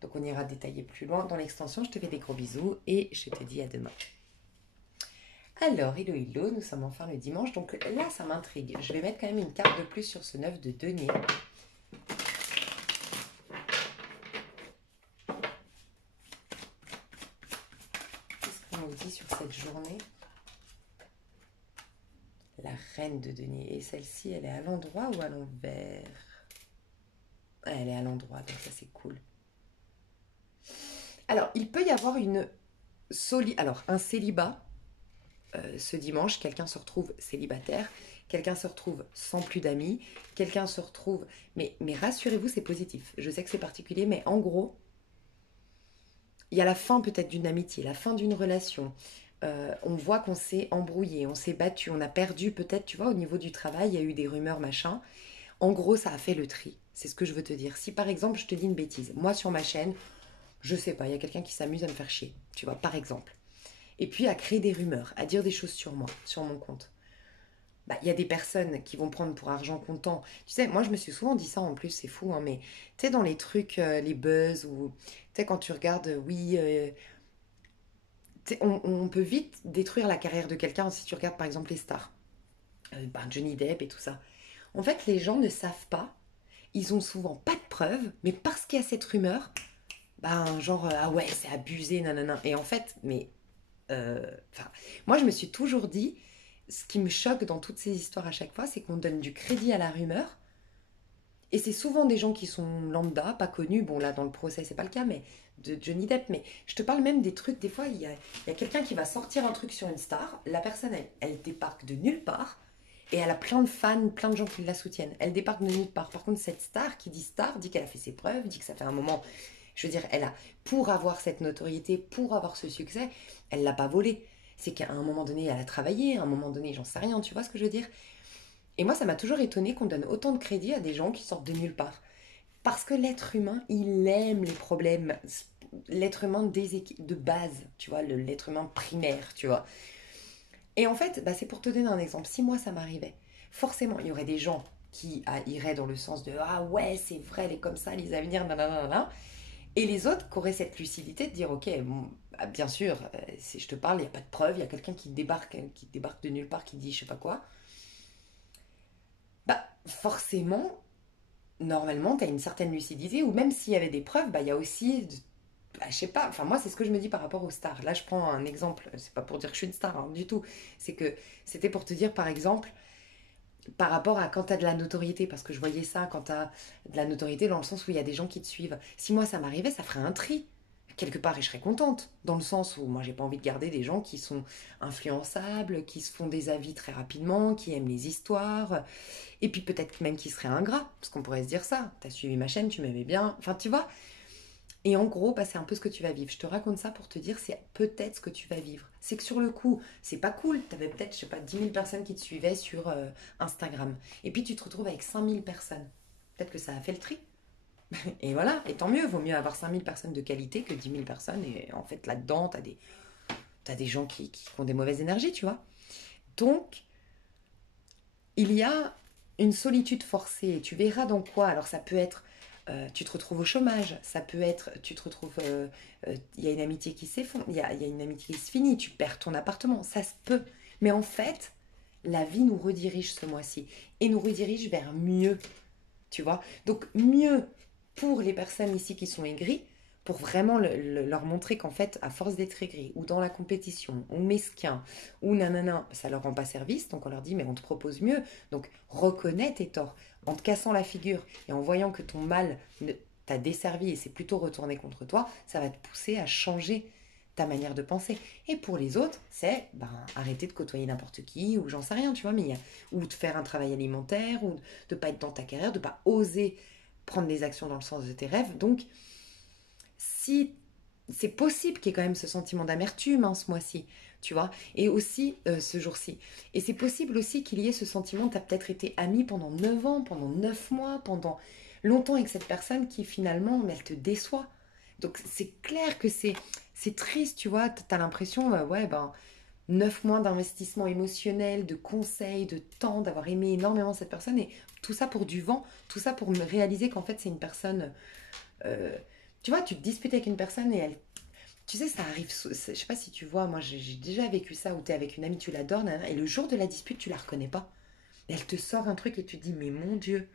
Donc on ira détailler plus loin dans l'extension. Je te fais des gros bisous et je te dis à demain. Alors, hello, hello, nous sommes enfin le dimanche. Donc là, ça m'intrigue. Je vais mettre quand même une carte de plus sur ce 9 de denier. Qu'est-ce qu'on nous dit sur cette journée? La reine de denier. Et celle-ci, elle est à l'endroit ou à l'envers? Elle est à l'endroit, donc ça c'est cool. Alors, il peut y avoir un célibat ce dimanche. Quelqu'un se retrouve célibataire, quelqu'un se retrouve sans plus d'amis, quelqu'un se retrouve... Mais rassurez-vous, c'est positif. Je sais que c'est particulier, mais en gros, il y a la fin peut-être d'une amitié, la fin d'une relation. On voit qu'on s'est embrouillé, on s'est battu, on a perdu peut-être, tu vois, au niveau du travail, il y a eu des rumeurs, machin. En gros, ça a fait le tri. C'est ce que je veux te dire. Si par exemple, je te dis une bêtise, moi sur ma chaîne, je sais pas, il y a quelqu'un qui s'amuse à me faire chier, tu vois, par exemple. Et puis à créer des rumeurs, à dire des choses sur moi, sur mon compte. Bah, il y a des personnes qui vont prendre pour argent comptant. Tu sais, moi je me suis souvent dit ça en plus, c'est fou, hein, mais tu sais, dans les trucs, les buzz, ou tu sais, quand tu regardes, oui, on peut vite détruire la carrière de quelqu'un si tu regardes par exemple les stars. Bah, Johnny Depp et tout ça. En fait, les gens ne savent pas, ils ont souvent pas de preuves, mais parce qu'il y a cette rumeur, ben genre, ah ouais, c'est abusé, nanana. Et en fait, enfin, moi je me suis toujours dit, ce qui me choque dans toutes ces histoires à chaque fois, c'est qu'on donne du crédit à la rumeur. Et c'est souvent des gens qui sont lambda, pas connus. Bon, là, dans le procès, c'est pas le cas, mais de Johnny Depp. Mais je te parle même des trucs. Des fois, il y a quelqu'un qui va sortir un truc sur une star. La personne, elle débarque de nulle part. Et elle a plein de fans, plein de gens qui la soutiennent. Elle débarque de nulle part. Par contre, cette star qui dit star, dit qu'elle a fait ses preuves, dit que ça fait un moment. Je veux dire, elle a, pour avoir cette notoriété, pour avoir ce succès, elle l'a pas volé. C'est qu'à un moment donné, elle a travaillé, à un moment donné, j'en sais rien, tu vois ce que je veux dire? Et moi, ça m'a toujours étonné qu'on donne autant de crédit à des gens qui sortent de nulle part. Parce que l'être humain, il aime les problèmes. L'être humain de base, tu vois, l'être humain primaire, tu vois. Et en fait, bah, c'est pour te donner un exemple. Si moi, ça m'arrivait, forcément, il y aurait des gens qui iraient dans le sens de ah ouais, c'est vrai, elle est comme ça, les avenirs, nanana. Et les autres qui auraient cette lucidité de dire ok, bon, bah, bien sûr, si je te parle, il n'y a pas de preuve, il y a quelqu'un qui débarque de nulle part, qui dit je sais pas quoi. Bah, forcément, normalement, tu as une certaine lucidité, ou même s'il y avait des preuves, bah, il y a aussi, bah, je sais pas, enfin moi c'est ce que je me dis par rapport aux stars. Là je prends un exemple, c'est pas pour dire que je suis une star hein, du tout, c'est que c'était pour te dire par exemple, par rapport à quand tu as de la notoriété, parce que je voyais ça quand tu as de la notoriété dans le sens où il y a des gens qui te suivent. Si moi ça m'arrivait, ça ferait un tri. Quelque part, et je serais contente, dans le sens où moi j'ai pas envie de garder des gens qui sont influençables, qui se font des avis très rapidement, qui aiment les histoires, et puis peut-être même qui seraient ingrats, parce qu'on pourrait se dire ça, t'as suivi ma chaîne, tu m'aimais bien, enfin tu vois. Et en gros, bah, c'est un peu ce que tu vas vivre. Je te raconte ça pour te dire, c'est peut-être ce que tu vas vivre. C'est que sur le coup, c'est pas cool. Tu avais peut-être, je sais pas, 10 000 personnes qui te suivaient sur Instagram. Et puis tu te retrouves avec 5 000 personnes. Peut-être que ça a fait le tri. Et voilà, et tant mieux, vaut mieux avoir 5 000 personnes de qualité que 10 000 personnes. Et en fait, là-dedans, t'as des gens qui ont des mauvaises énergies, tu vois. Donc, il y a une solitude forcée. Et tu verras dans quoi. Alors ça peut être, tu te retrouves au chômage. Ça peut être, tu te retrouves, il y a une amitié qui s'effondre. Il y a une amitié qui se finit. Tu perds ton appartement. Ça se peut. Mais en fait, la vie nous redirige ce mois-ci. Et nous redirige vers mieux. Tu vois? Donc mieux pour les personnes ici qui sont aigries, pour vraiment leur montrer qu'en fait, à force d'être aigri, ou dans la compétition, ou mesquin, ou nanana, ça leur rend pas service, donc on leur dit, mais on te propose mieux. Donc reconnais tes torts. En te cassant la figure et en voyant que ton mal t'a desservi et c'est plutôt retourné contre toi, ça va te pousser à changer ta manière de penser. Et pour les autres, c'est ben, arrêter de côtoyer n'importe qui, ou j'en sais rien, tu vois, mais ou de faire un travail alimentaire, ou de pas être dans ta carrière, de pas oser prendre des actions dans le sens de tes rêves. Donc, si c'est possible qu'il y ait quand même ce sentiment d'amertume hein, ce mois-ci, tu vois, et aussi ce jour-ci. Et c'est possible aussi qu'il y ait ce sentiment, tu as peut-être été ami pendant 9 ans, pendant 9 mois, pendant longtemps avec cette personne qui finalement, mais elle te déçoit. Donc c'est clair que c'est triste, tu vois, tu as l'impression, ouais, ben, 9 mois d'investissement émotionnel, de conseils, de temps, d'avoir aimé énormément cette personne, et tout ça pour du vent, tout ça pour me réaliser qu'en fait c'est une personne euh, tu vois, tu te disputes avec une personne et elle. Tu sais, ça arrive. Je sais pas si tu vois, moi j'ai déjà vécu ça où tu es avec une amie, tu l'adores, et le jour de la dispute, tu la reconnais pas. Et elle te sort un truc et tu te dis, mais mon Dieu.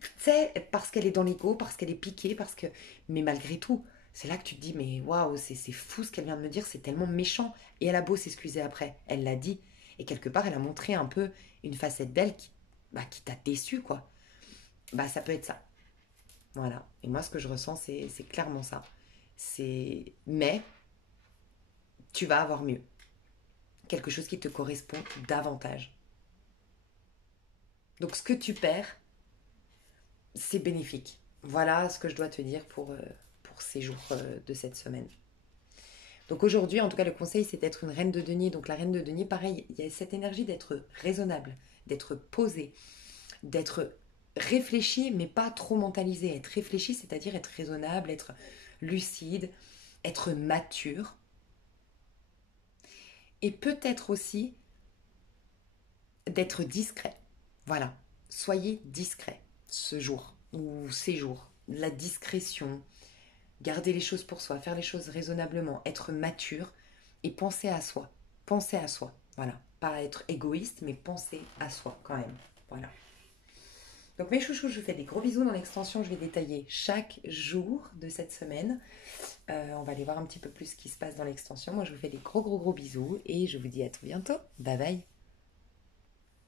Tu sais, parce qu'elle est dans l'ego, parce qu'elle est piquée, parce que. Mais malgré tout, c'est là que tu te dis, mais waouh, c'est fou ce qu'elle vient de me dire, c'est tellement méchant. Et elle a beau s'excuser après, elle l'a dit. Et quelque part, elle a montré un peu une facette d'elle qui t'a déçu, quoi. Bah, ça peut être ça. Voilà. Et moi, ce que je ressens, c'est clairement ça. Mais tu vas avoir mieux. Quelque chose qui te correspond davantage. Donc, ce que tu perds, c'est bénéfique. Voilà ce que je dois te dire pour ces jours de cette semaine. Donc aujourd'hui, en tout cas, le conseil, c'est d'être une reine de denier. Donc la reine de denier, pareil, il y a cette énergie d'être raisonnable, d'être posée, d'être réfléchi, mais pas trop mentalisé. Être réfléchi, c'est-à-dire être raisonnable, être lucide, être mature. Et peut-être aussi d'être discret. Voilà. Soyez discret ce jour ou ces jours. La discrétion, garder les choses pour soi, faire les choses raisonnablement, être mature et penser à soi. Penser à soi. Voilà. Pas être égoïste, mais penser à soi quand même. Voilà. Donc mes chouchous, je vous fais des gros bisous dans l'extension. Je vais détailler chaque jour de cette semaine. On va aller voir un petit peu plus ce qui se passe dans l'extension. Moi, je vous fais des gros bisous et je vous dis à tout bientôt. Bye bye.